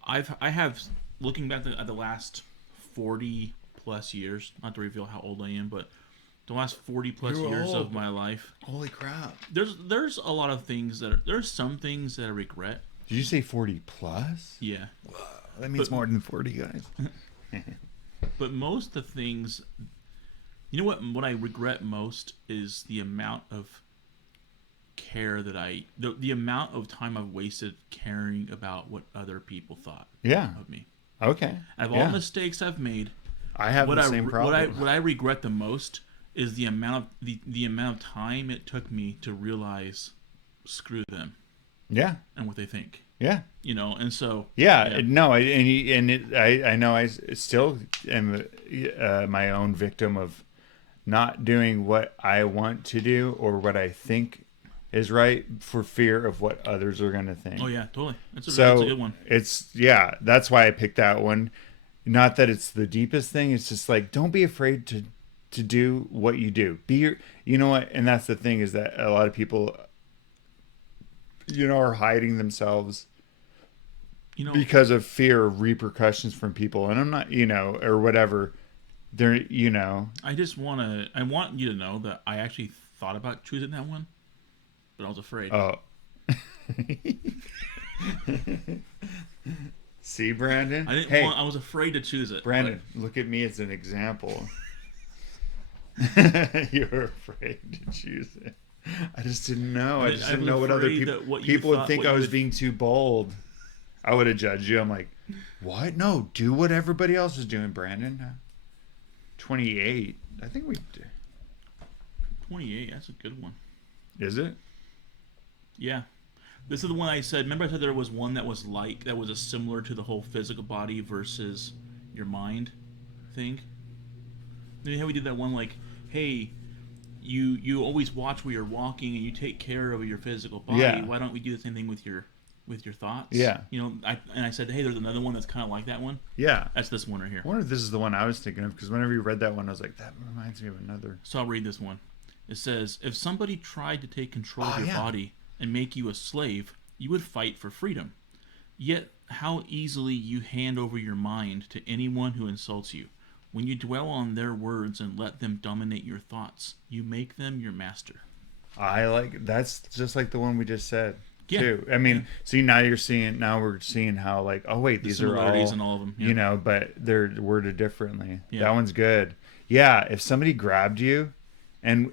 I have looking back at the last 40 plus years, not to reveal how old I am, but the last 40 plus You're years old. of my life, Holy crap! there's a lot of things there's some things that I regret. Did you say 40 plus? Yeah. That means more than 40, guys. But most of the things, what I regret most is the amount of care that the amount of time I've wasted caring about what other people thought Yeah. of me. Okay. Out of all mistakes I've made, I have the same problem. What I regret the most is the amount of time it took me to realize screw them Yeah. and what they think. Yeah. And so Yeah. No. I know still am my own victim of not doing what I want to do or what I think is right for fear of what others are going to think. Oh yeah, totally. That's a So good one. that's why I picked that one. Not that it's the deepest thing. It's just like, don't be afraid to do what you do. Be your, you know what? And that's the thing, is that a lot of people, are hiding themselves because of fear of repercussions from people. And I'm not, or whatever. They're, I want you to know that I actually thought about choosing that one, but I was afraid. Oh. See, Brandon? I was afraid to choose it. Brandon, look at me as an example. You're afraid to choose it. I just didn't know. I just didn't know what other people would think I was being too bold. I would have judged you. I'm like, what? No, do what everybody else is doing, Brandon. 28. I think we did. 28, that's a good one. Is it? Yeah. This is the one I said. Remember I said there was one that was a similar to the whole physical body versus your mind thing? You know how we did that one, like, hey, you always watch where you're walking and you take care of your physical body. Yeah. Why don't we do the same thing with your thoughts? Yeah. I said, hey, there's another one that's kind of like that one. Yeah. That's this one right here. I wonder if this is the one I was thinking of, because whenever you read that one, I was like, that reminds me of another. So I'll read this one. It says, if somebody tried to take control of your body and make you a slave, you would fight for freedom. Yet, how easily you hand over your mind to anyone who insults you. When you dwell on their words and let them dominate your thoughts, you make them your master. That's just like the one we just said. Yeah. Too. I mean, see, now we're seeing how, like, oh wait, these are all, in all of them. Yeah. But they're worded differently. Yeah. That one's good. Yeah, if somebody grabbed you and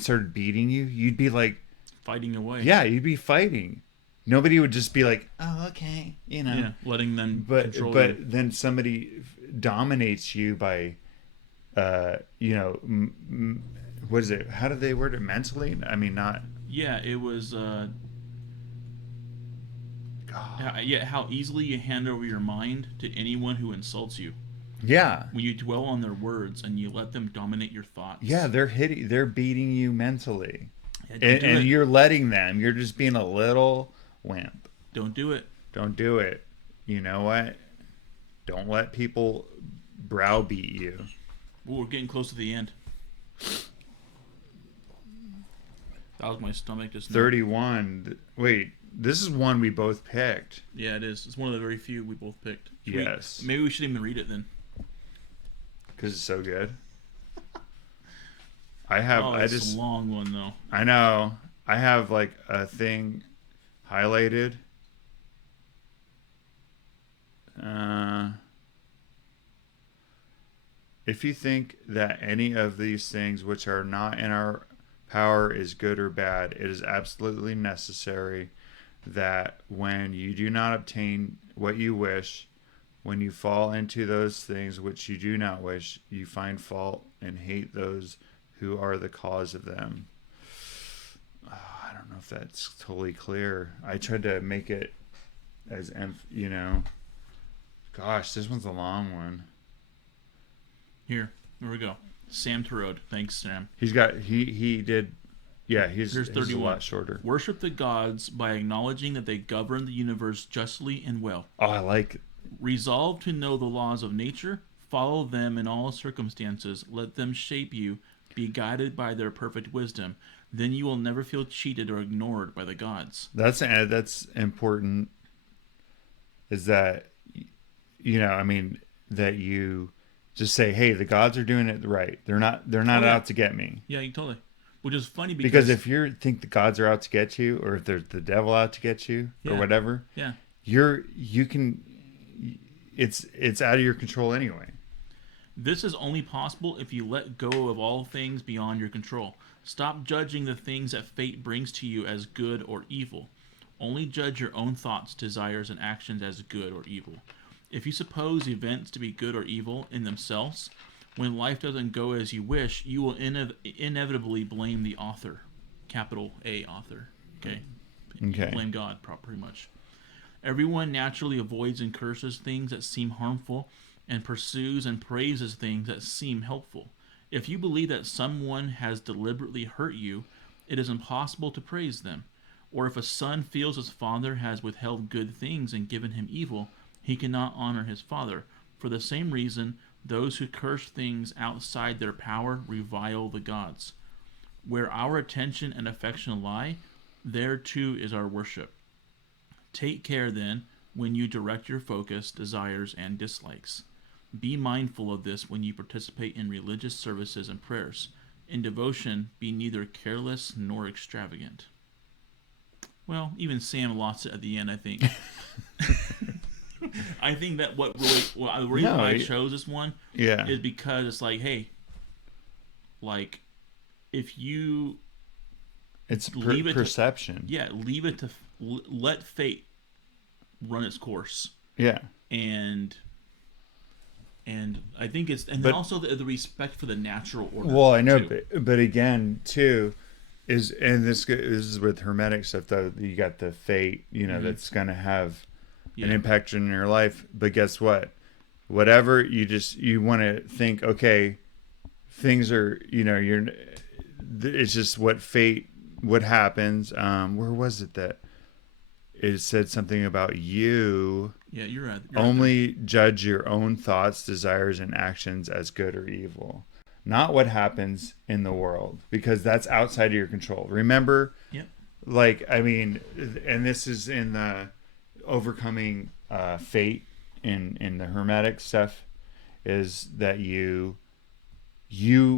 started beating you, you'd be like fighting away. Yeah, you'd be fighting. Nobody would just be like, oh, okay, Yeah, letting them control you. But then somebody dominates you by, what is it? How do they word it? Mentally? I mean, not. Yeah, it was. How easily you hand over your mind to anyone who insults you. Yeah. When you dwell on their words and you let them dominate your thoughts. Yeah, they're beating you mentally. And you're letting them. You're just being a little wimp. Don't do it. Don't do it. You know what? Don't let people browbeat you. Well, we're getting close to the end. That was my stomach just now. 31. Wait, this is one we both picked. Yeah, it is. It's one of the very few we both picked. Yes. Maybe we should even read it then. Because it's so good. It's a long one though. I know. I have like a thing highlighted. If you think that any of these things which are not in our power is good or bad, it is absolutely necessary that when you do not obtain what you wish, when you fall into those things which you do not wish, you find fault and hate those who are the cause of them. I don't know if that's totally clear. I tried to make it as, gosh, this one's a long one. Here we go. Sam Tarode. Thanks, Sam. He did. Yeah, here's 31. A lot shorter. Worship the gods by acknowledging that they govern the universe justly and well. Oh, I like it. Resolve to know the laws of nature, follow them in all circumstances, let them shape you, be guided by their perfect wisdom. Then you will never feel cheated or ignored by the gods. That's important. Is that, that you just say, hey, the gods are doing it right. They're not out to get me. Yeah, totally. Which is funny because if you think the gods are out to get you, or if there's the devil out to get you, or whatever, it's out of your control anyway. This is only possible if you let go of all things beyond your control. Stop judging the things that fate brings to you as good or evil. Only judge your own thoughts, desires, and actions as good or evil. If you suppose events to be good or evil in themselves, when life doesn't go as you wish, you will inevitably blame the author. Capital A author. Okay. Okay. Blame God, pretty much. Everyone naturally avoids and curses things that seem harmful and pursues and praises things that seem helpful. If you believe that someone has deliberately hurt you, it is impossible to praise them. Or if a son feels his father has withheld good things and given him evil, he cannot honor his father. For the same reason, those who curse things outside their power revile the gods. Where our attention and affection lie, there too is our worship. Take care, then, when you direct your focus, desires, and dislikes. Be mindful of this when you participate in religious services and prayers. In devotion, be neither careless nor extravagant. Well, even Sam lost it at the end, I think. I think that the reason why I chose this one is because it's like, hey, like, if you it's leave it perception. Leave it to let fate run its course. Yeah. And I think it's then also the respect for the natural order. Well, I know, but again, too, this is with Hermetic stuff though. You got the fate, that's going to have an impact in your life. But guess what? Whatever you want to think. Okay, things are it's just what happens. Where was it that it said something about you? Yeah, you're right. Only judge your own thoughts, desires, and actions as good or evil, not what happens in the world, because that's outside of your control. Remember? Yep. And this is in the overcoming fate in the Hermetic stuff, is that you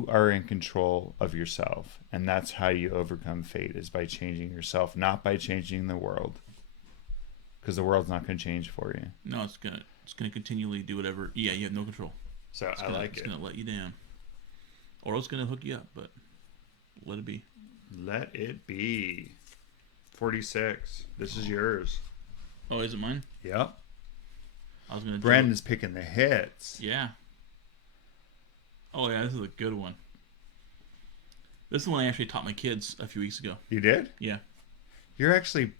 are in control of yourself, and that's how you overcome fate, is by changing yourself, not by changing the world. Because the world's not going to change for you. No, it's gonna continually do whatever. Yeah, you have no control. So it's it's gonna let you down, or it's gonna hook you up. But let it be. Let it be. 46. This is yours. Oh, is it mine? Yep. I was gonna. Brandon's picking the hits. Yeah. Oh yeah, this is a good one. This is the one I actually taught my kids a few weeks ago. You did? Yeah. You're actually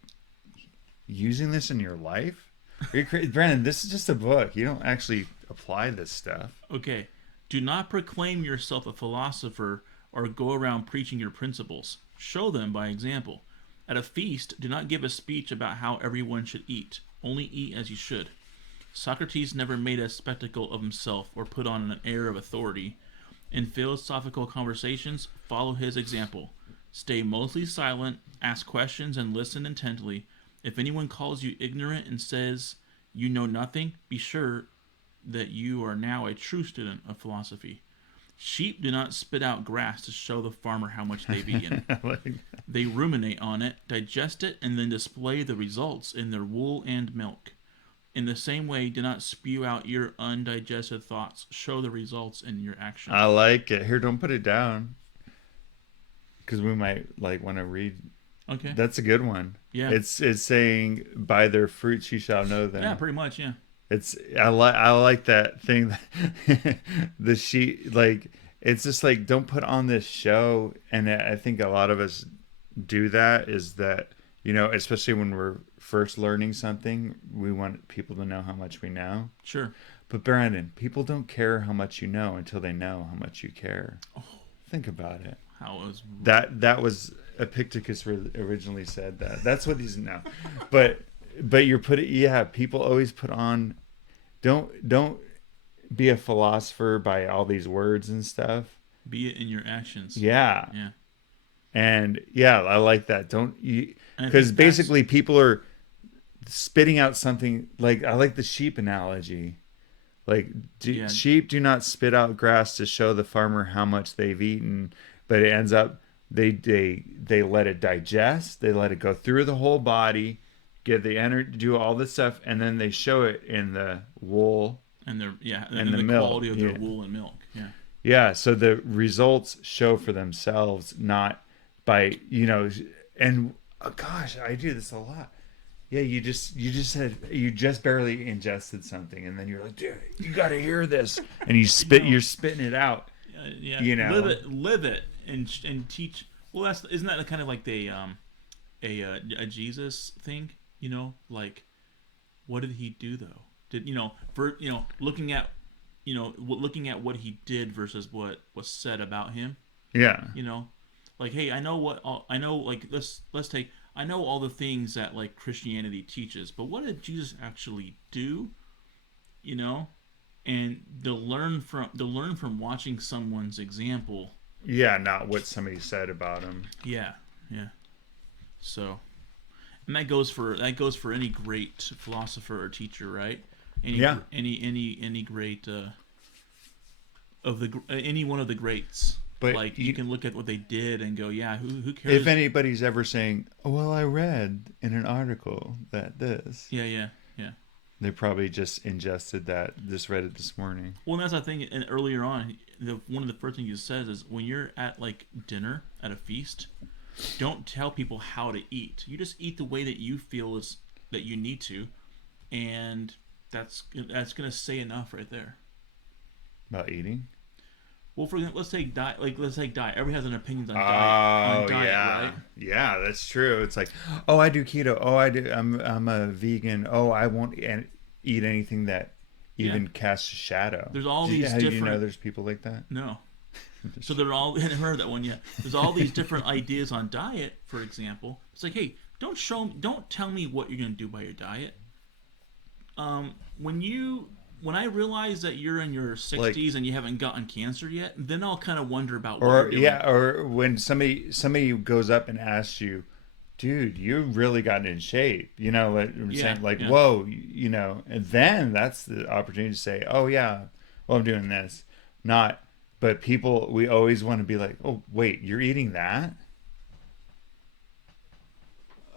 using this in your life? Brandon, this is just a book. You don't actually apply this stuff. Okay. Do not proclaim yourself a philosopher or go around preaching your principles. Show them by example. At a feast, do not give a speech about how everyone should eat. Only eat as you should. Socrates never made a spectacle of himself or put on an air of authority. In philosophical conversations, follow his example. Stay mostly silent, ask questions, and listen intently. If anyone calls you ignorant and says you know nothing, be sure that you are now a true student of philosophy. Sheep do not spit out grass to show the farmer how much they've eaten. They ruminate on it, digest it, and then display the results in their wool and milk. In the same way, do not spew out your undigested thoughts. Show the results in your actions. I like it. Here, don't put it down, because we might want to read. Okay. That's a good one. Yeah. It's saying, by their fruits you shall know them. Yeah, pretty much, yeah. I like that thing. The sheep, it's just don't put on this show. And I think a lot of us do that, is that, especially when we're first learning something, we want people to know how much we know. Sure. But Brandon, people don't care how much you know until they know how much you care. Oh. Think about it. That was Epictetus originally said that. That's what he's now. But you're people always put on, don't be a philosopher by all these words and stuff. Be it in your actions. Yeah. Yeah. And I like that. Because basically people are spitting out something, I like the sheep analogy. Sheep do not spit out grass to show the farmer how much they've eaten, but it ends up they let it digest, they let it go through the whole body, get the energy, do all this stuff, and then they show it in the wool and the milk. Quality of their wool and milk. Yeah. Yeah, so the results show for themselves, not by and gosh, I do this a lot. Yeah, you just said you just barely ingested something, and then you're like, dude, you got to hear this, and you're spitting it out. Yeah, live it, and teach. Well, isn't that kind of like a Jesus thing, like what did he do though? Did looking at what he did versus what was said about him, Yeah. like, hey, I know, like, let's take, I know all the things that like Christianity teaches, but what did Jesus actually do? You know, and to learn from watching someone's example. Yeah, not what somebody said about him. Yeah, yeah. So, and that goes for any great philosopher or teacher, right? Yeah. Any great any one of the greats. But Like, you can look at what they did and go, yeah, who cares? if anybody's ever saying, "Oh, well, I read in an article that this," Yeah, yeah, yeah. they probably just ingested that. Just read it this morning. Well, and that's the thing. And earlier on, one of the first things he says is when you're at like dinner at a feast, don't tell people how to eat. You just eat the way that you feel is that you need to, and that's gonna say enough right there. About eating? Well, let's take diet. Like, let's take diet. Everybody has an opinion on Oh, diet, yeah. right? Yeah, that's true. It's like, oh, I do keto. Oh, I'm a vegan. Oh, I won't eat anything that even casts a shadow. There's all these Did you different. know there's people like that? No. So they're all. I hadn't heard that one yet. There's all these different ideas on diet. For example, it's like, hey, don't tell me what you're gonna do by your diet. When I realize that you're in your 60s and you haven't gotten cancer yet, then I'll kind of wonder about what you're doing. Yeah, or when somebody goes up and asks you, dude, you really gotten in shape. Saying like, whoa, and then that's the opportunity to say, oh yeah, well, I'm doing this. Not, but people, we always want to be like, oh wait, you're eating that?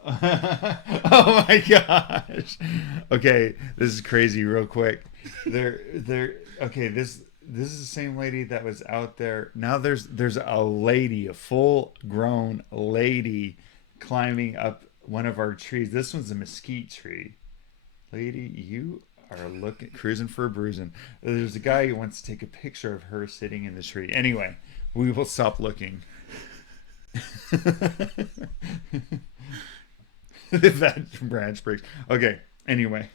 Oh my gosh. Okay, this is crazy real quick. Okay, this is the same lady that was out there. Now there's a lady, a full grown lady climbing up one of our trees. This one's a mesquite tree. Lady, you are cruising for a bruising. There's a guy who wants to take a picture of her sitting in the tree. Anyway, we will stop looking. That branch breaks. Okay, anyway.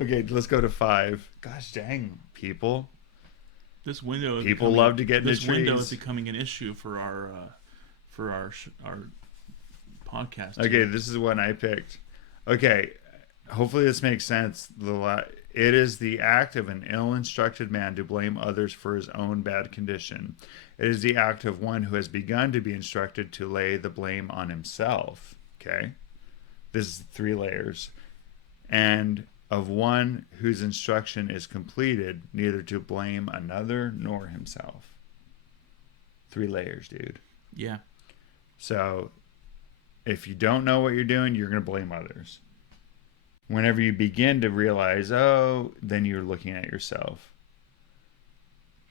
Okay, let's go to 5. Gosh dang, people. People love to get into trees. This window is becoming an issue for our podcast. Okay, this is one I picked. Okay, hopefully this makes sense. It is the act of an ill-instructed man to blame others for his own bad condition. It is the act of one who has begun to be instructed to lay the blame on himself. Okay, this is 3 layers. And of one whose instruction is completed, neither to blame another nor himself. 3 layers, dude. Yeah. So if you don't know what you're doing, you're going to blame others. Whenever you begin to realize, then you're looking at yourself.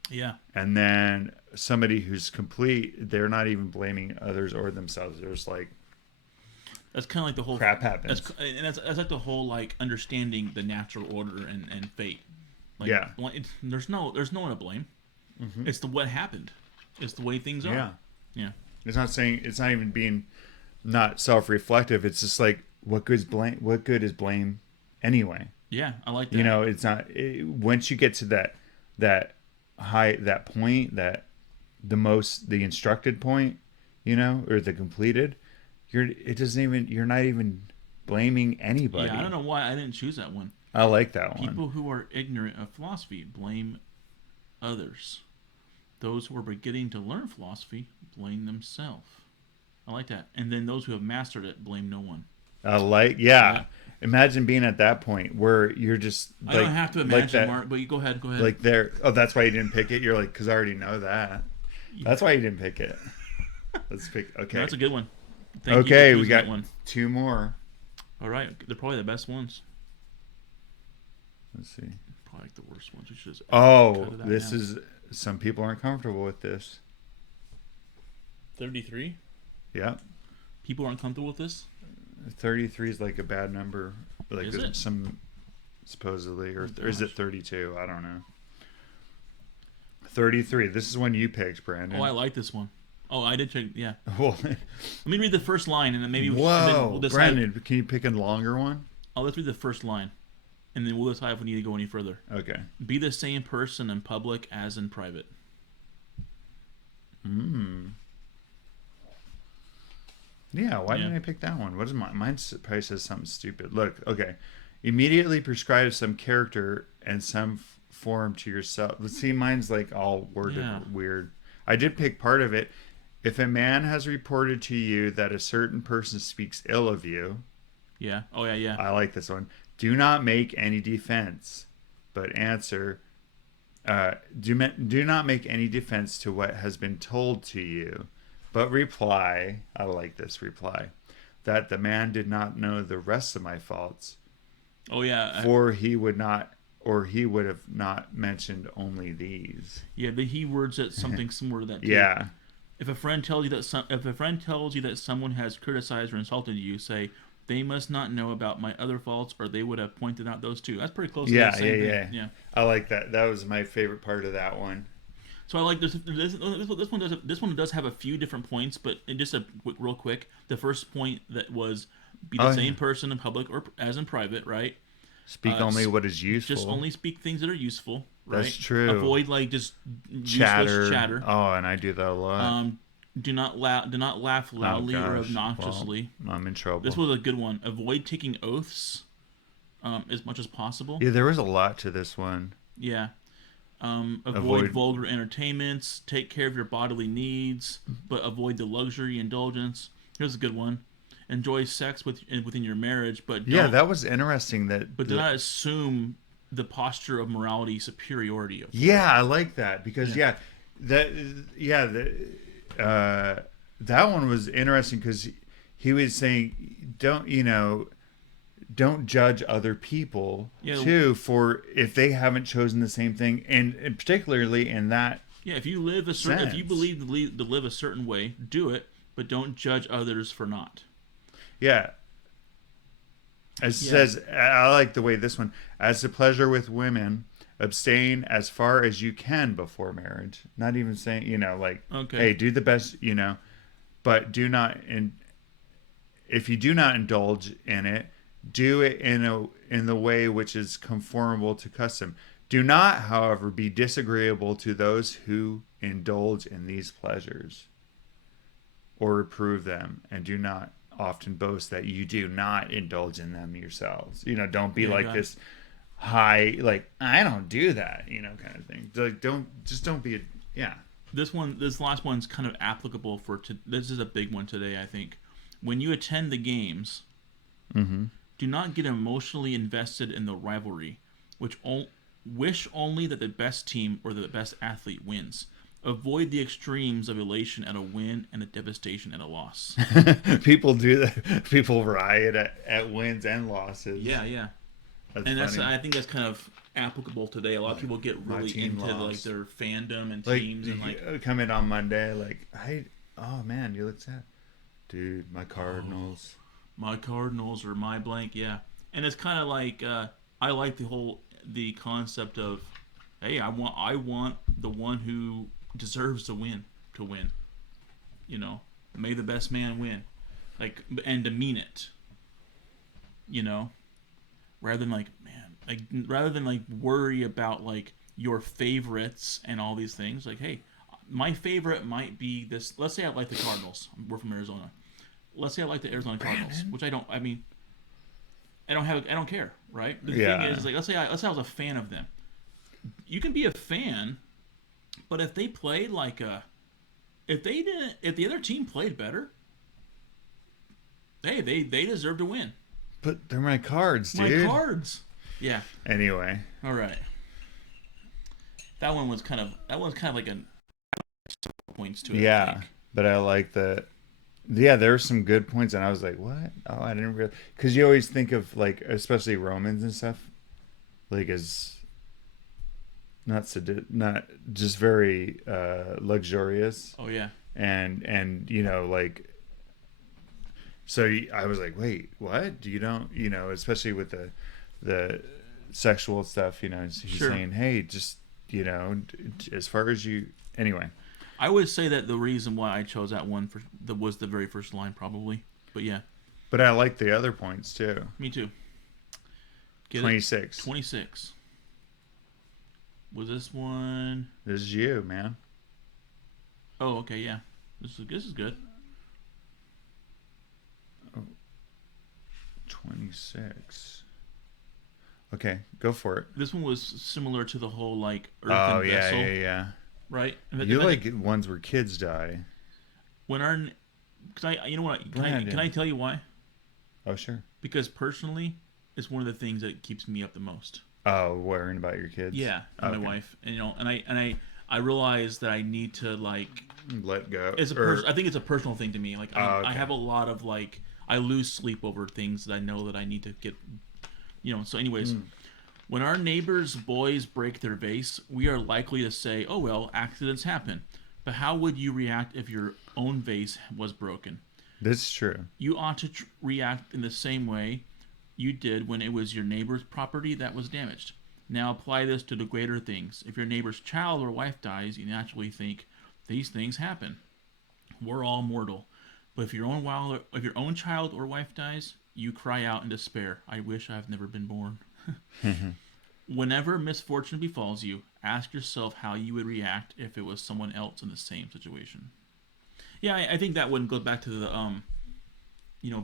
Yeah. And then somebody who's complete, they're not even blaming others or themselves. They're just like, that's kind of like the whole crap happens. That's like the whole like understanding the natural order and fate. Like, yeah. There's no one to blame. Mm-hmm. It's what happened. It's the way things are. Yeah. Yeah. It's not even being not self-reflective. It's just like, what good is blame anyway? Yeah, I like that. It's not once you get to that point, that the instructed point, or the completed, you're not even blaming anybody. Yeah, I don't know why I didn't choose that one. I like that one. People who are ignorant of philosophy blame others. Those who are beginning to learn philosophy blame themselves. I like that. And then those who have mastered it blame no one. Yeah. Imagine being at that point where you're just. I don't have to imagine, Mark, but you go ahead. Like that's why you didn't pick it. You're like, because I already know that. That's why you didn't pick it. Let's pick. Okay, that's a good one. Okay, we got 2 more. All right, they're probably the best ones. Let's see. Probably like the worst ones. We should just this is. Some people aren't comfortable with this. 33. Yeah. People aren't comfortable with this. 33 is like a bad number. Like is it? Some supposedly, or is it 32? I don't know. 33. This is one you picked, Brandon. Oh, I like this one. Oh, I did check. Yeah. Well, Let me read the first line, and then maybe and then we'll whoa, decide. Brandon, can you pick a longer one? Oh, let's read the first line, and then we'll decide if we need to go any further. Okay. Be the same person in public as in private. Hmm. Yeah, why Yeah. didn't I pick that one? What is mine? Mine probably says something stupid. Look, okay. Immediately prescribe some character and some form to yourself. Let's see, mine's like all worded Yeah. weird. I did pick part of it. If a man has reported to you that a certain person speaks ill of you, Yeah. Oh yeah. Yeah. I like this one. Do not make any defense, but answer. Do not make any defense to what has been told to you, but reply. I like this reply. That the man did not know the rest of my faults, Oh yeah. for he would not, or he would have not mentioned only these. Yeah. But he words it something similar to that too. Yeah, If a friend tells you that if a friend tells you that someone has criticized or insulted you, say they must not know about my other faults, or they would have pointed out those too. That's pretty close to yeah, the yeah, same yeah. thing. Yeah. I like that. That was my favorite part of that one. So I like this one does have a few different points, but just real quick. The first point that was be the Oh, same yeah. person in public or as in private, right? Speak only what is useful. Just only speak things that are useful, right? That's true. Avoid like just chatter. useless chatter. Oh, and I do that a lot. Do not laugh loudly or gosh. obnoxiously. Well, I'm in trouble. This was a good one. Avoid taking oaths as much as possible. Yeah, there was a lot to this one. Yeah. Avoid vulgar entertainments. Take care of your bodily needs, but avoid the luxury indulgence. Here's a good one. Enjoy sex within your marriage, but Yeah, don't, that was interesting. but do not assume the posture of morality superiority of. Yeah, I like that because that that one was interesting because he was saying don't judge other people too for if they haven't chosen the same thing, and particularly in that. Yeah, if you live a certain, if you believe to live a certain way, do it, but don't judge others for not. Yeah. As it says, I like the way this one, as to pleasure with women, abstain as far as you can before marriage. Not even saying, Okay. hey, do the best, but do not, if you do not indulge in it, do it in the way which is conformable to custom. Do not, however, be disagreeable to those who indulge in these pleasures or reprove them, and do not often boast that you do not indulge in them yourselves. Don't be this high, like, I don't do that, kind of thing. Like, don't be This last one's kind of applicable this is a big one today, I think. When you attend the games, do not get emotionally invested in the rivalry, wish only that the best team or the best athlete wins. Avoid the extremes of elation at a win and a devastation at a loss. People do that. People riot at wins and losses. Yeah. That's funny. I think that's kind of applicable today. A lot of people get really into like their fandom and teams and like come in on Monday like, oh man, you look sad, dude. My Cardinals. My Cardinals or my blank, yeah. And it's kind of like I like the concept of, hey, I want the one who deserves to win. May the best man win, like, and to mean it. Rather than worry about like your favorites and all these things. Like, hey, my favorite might be this. Let's say I like the Cardinals. We're from Arizona. Let's say I like the Arizona Cardinals, which I don't. I mean, I don't care, right? The thing is like, let's say I was a fan of them. You can be a fan, but if they played if the other team played better, hey, they deserve to win. But they're my cards, dude. My cards. Yeah. Anyway. All right. That one's kind of like a points to it. Yeah, but I like that. Yeah, there were some good points, and I was like, "What? Oh, I didn't really." Because you always think of like, especially Romans and stuff, like as not just very luxurious. Oh yeah. And like, so I was like, "Wait, what? You don't, especially with the sexual stuff, he's Sure. saying, hey, just as far as you anyway." I would say that the reason why I chose that one was the very first line, probably. But yeah, But I like the other points too. me too. Get 26. 26. Was this one? This is you, man. Oh, okay, yeah. This is good. 26. Okay, go for it. This one was similar to the whole like Oh, earthen yeah, vessel, yeah. right? You like ones where kids die. when our, cause I, you know what? Brandon. Can I tell you why? Oh, sure. Because personally, it's one of the things that keeps me up the most. Oh, worrying about your kids? Yeah, and Okay. my wife, and, I realize that I need to like. Let go. I think it's a personal thing to me. Like okay. I have a lot of like I lose sleep over things that I know that I need to get. So anyways, when our neighbors' boys break their vase, we are likely to say, "Oh well, accidents happen." But how would you react if your own vase was broken? This is true. You ought to react in the same way you did when it was your neighbor's property that was damaged. Now apply this to the greater things. If your neighbor's child or wife dies, you naturally think, these things happen. We're all mortal. But if your own child or wife dies, you cry out in despair, I wish I've never been born. Whenever misfortune befalls you, ask yourself how you would react if it was someone else in the same situation. Yeah, I think that one goes back to the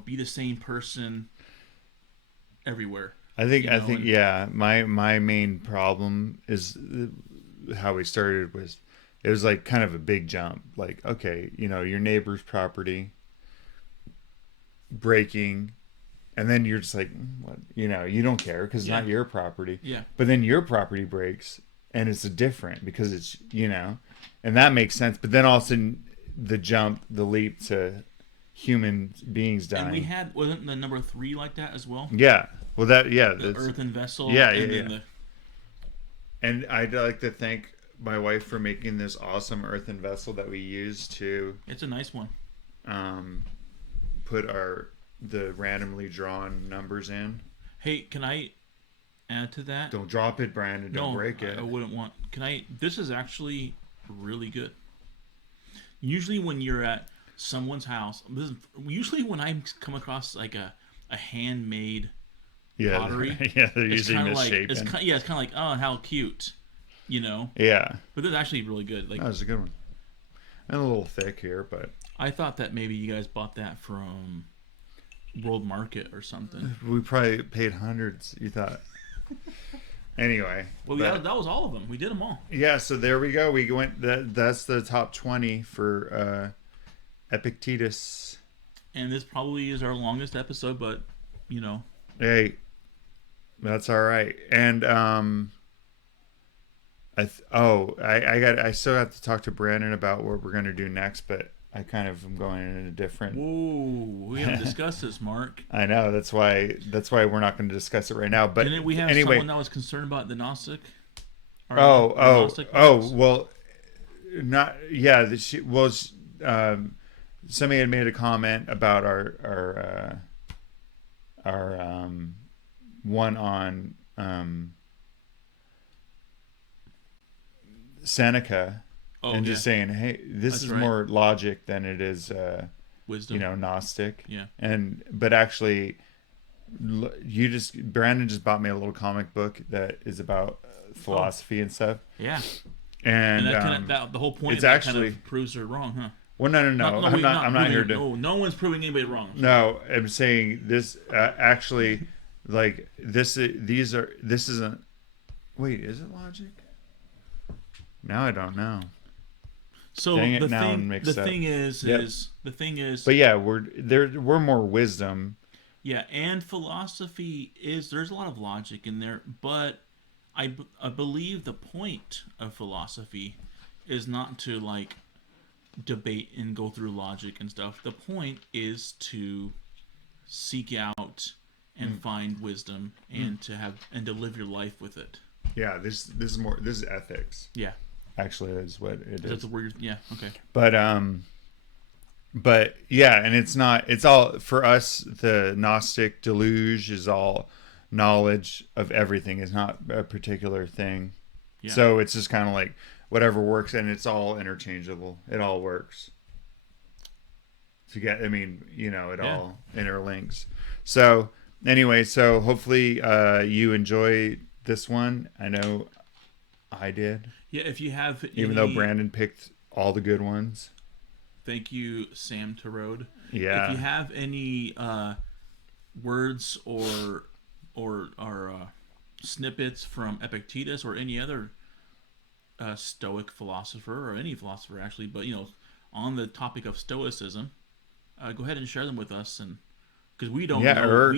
be the same person everywhere. I think yeah. My main problem is how we started was it was like kind of a big jump. Like, okay, your neighbor's property breaking, and then you're just like, what? You don't care because it's not your property. Yeah. But then your property breaks, and it's different because it's and that makes sense. But then all of a sudden, the leap to human beings dying. And wasn't the number 3 like that as well? Yeah. Well, the earthen vessel. Yeah, yeah. And I'd like to thank my wife for making this awesome earthen vessel that we use to. It's a nice one. Put the randomly drawn numbers in. Hey, can I add to that? Don't drop it, Brandon. Don't break it. I wouldn't want. Can I? This is actually really good. Usually, when you're at someone's house, usually when I come across like a handmade pottery, yeah, they're usually misshapen. It's kind of like, oh, how cute, Yeah. But it's actually really good. Like, that was a good one. And a little thick here, but I thought that maybe you guys bought that from World Market or something. We probably paid hundreds. You thought. Anyway. Well, that was all of them. We did them all. Yeah. So there we go. We went. That's the top 20 for Epictetus. And this probably is our longest episode, but Hey, that's all right. And I still have to talk to Brandon about what we're gonna do next, but I kind of am going in a different. Whoa, we haven't discussed this, Mark. I know that's why we're not going to discuss it right now. But didn't we have anyway, someone that was concerned about the Gnostic? Well, not yeah. Somebody had made a comment about our one on Seneca. Just saying, hey, this is more logic than it is wisdom. Gnostic. Yeah. But actually, Brandon just bought me a little comic book that is about philosophy and stuff. Yeah. And the whole point it's of that actually kind of proves her wrong, huh? Well, no. I'm not here to. No one's proving anybody wrong. No, I'm saying this actually, like this isn't. Wait, is it logic? Now I don't know. So the thing is. But yeah, we're more wisdom. Yeah, and philosophy there's a lot of logic in there, but I believe the point of philosophy is not to like debate and go through logic and stuff. The point is to seek out and find wisdom and to live your life with it. Yeah, this is ethics. Yeah. Actually, that's what it is. That's a word. Yeah. Okay. But yeah, and it's all for us. The Gnostic deluge is all knowledge of everything. It's not a particular thing. Yeah. So it's just kind of like, whatever works, and it's all interchangeable. It all works. To get, I mean, it Yeah. all interlinks. So anyway, so hopefully you enjoy this one. I know I did, Yeah. If you have even though any, Brandon picked all the good ones. thank you, Sam Tarode. If you Yeah. have any words or snippets from Epictetus or any other Stoic philosopher or any philosopher actually, but on the topic of Stoicism, go ahead and share them with us, and because we don't Yeah, know, or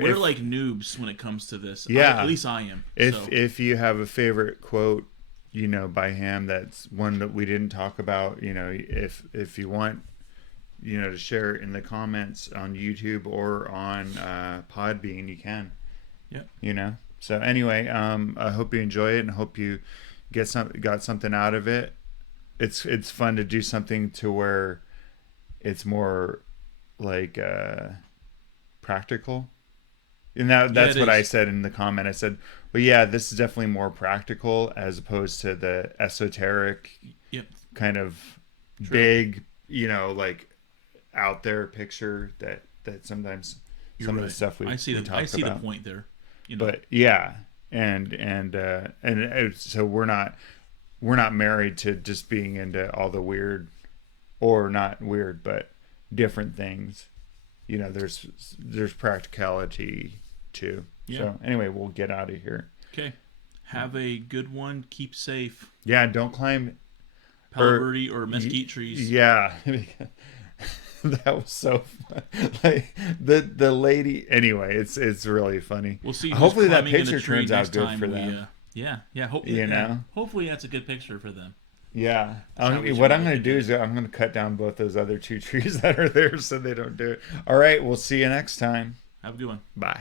we're if like noobs when it comes to this. At yeah, least I am. if So if you have a favorite quote, by him, that's one that we didn't talk about, if you want, to share it in the comments on YouTube or on Podbean, you can. yeah, So anyway, I hope you enjoy it and hope you got something out of it. It's fun to do something to where it's more like practical. And yeah, that's it what I is. said in the comment. I said, well, yeah, this is definitely more practical as opposed to the esoteric Yep, kind of true. big, like out there picture that sometimes You're some of the right. stuff I see we the I talk see the about. point there. You know. But yeah, so we're not married to just being into all the weird, or not weird, but different things. There's practicality too. Yeah. So anyway, we'll get out of here. Okay. Have a good one. Keep safe. Yeah, don't climb Palo or Verde or mesquite trees. yeah. That was so fun. Like the lady. Anyway, it's really funny. We'll see who's Hopefully that climbing in a picture tree turns out next good time for we. them. Yeah. Yeah. You Yeah. know. Hopefully that's a good picture for them. Yeah. That's how we should What be I'm going to looking do at is it. I'm going to cut down both those other two trees that are there so they don't do it. All right. We'll see you next time. Have a good one. Bye.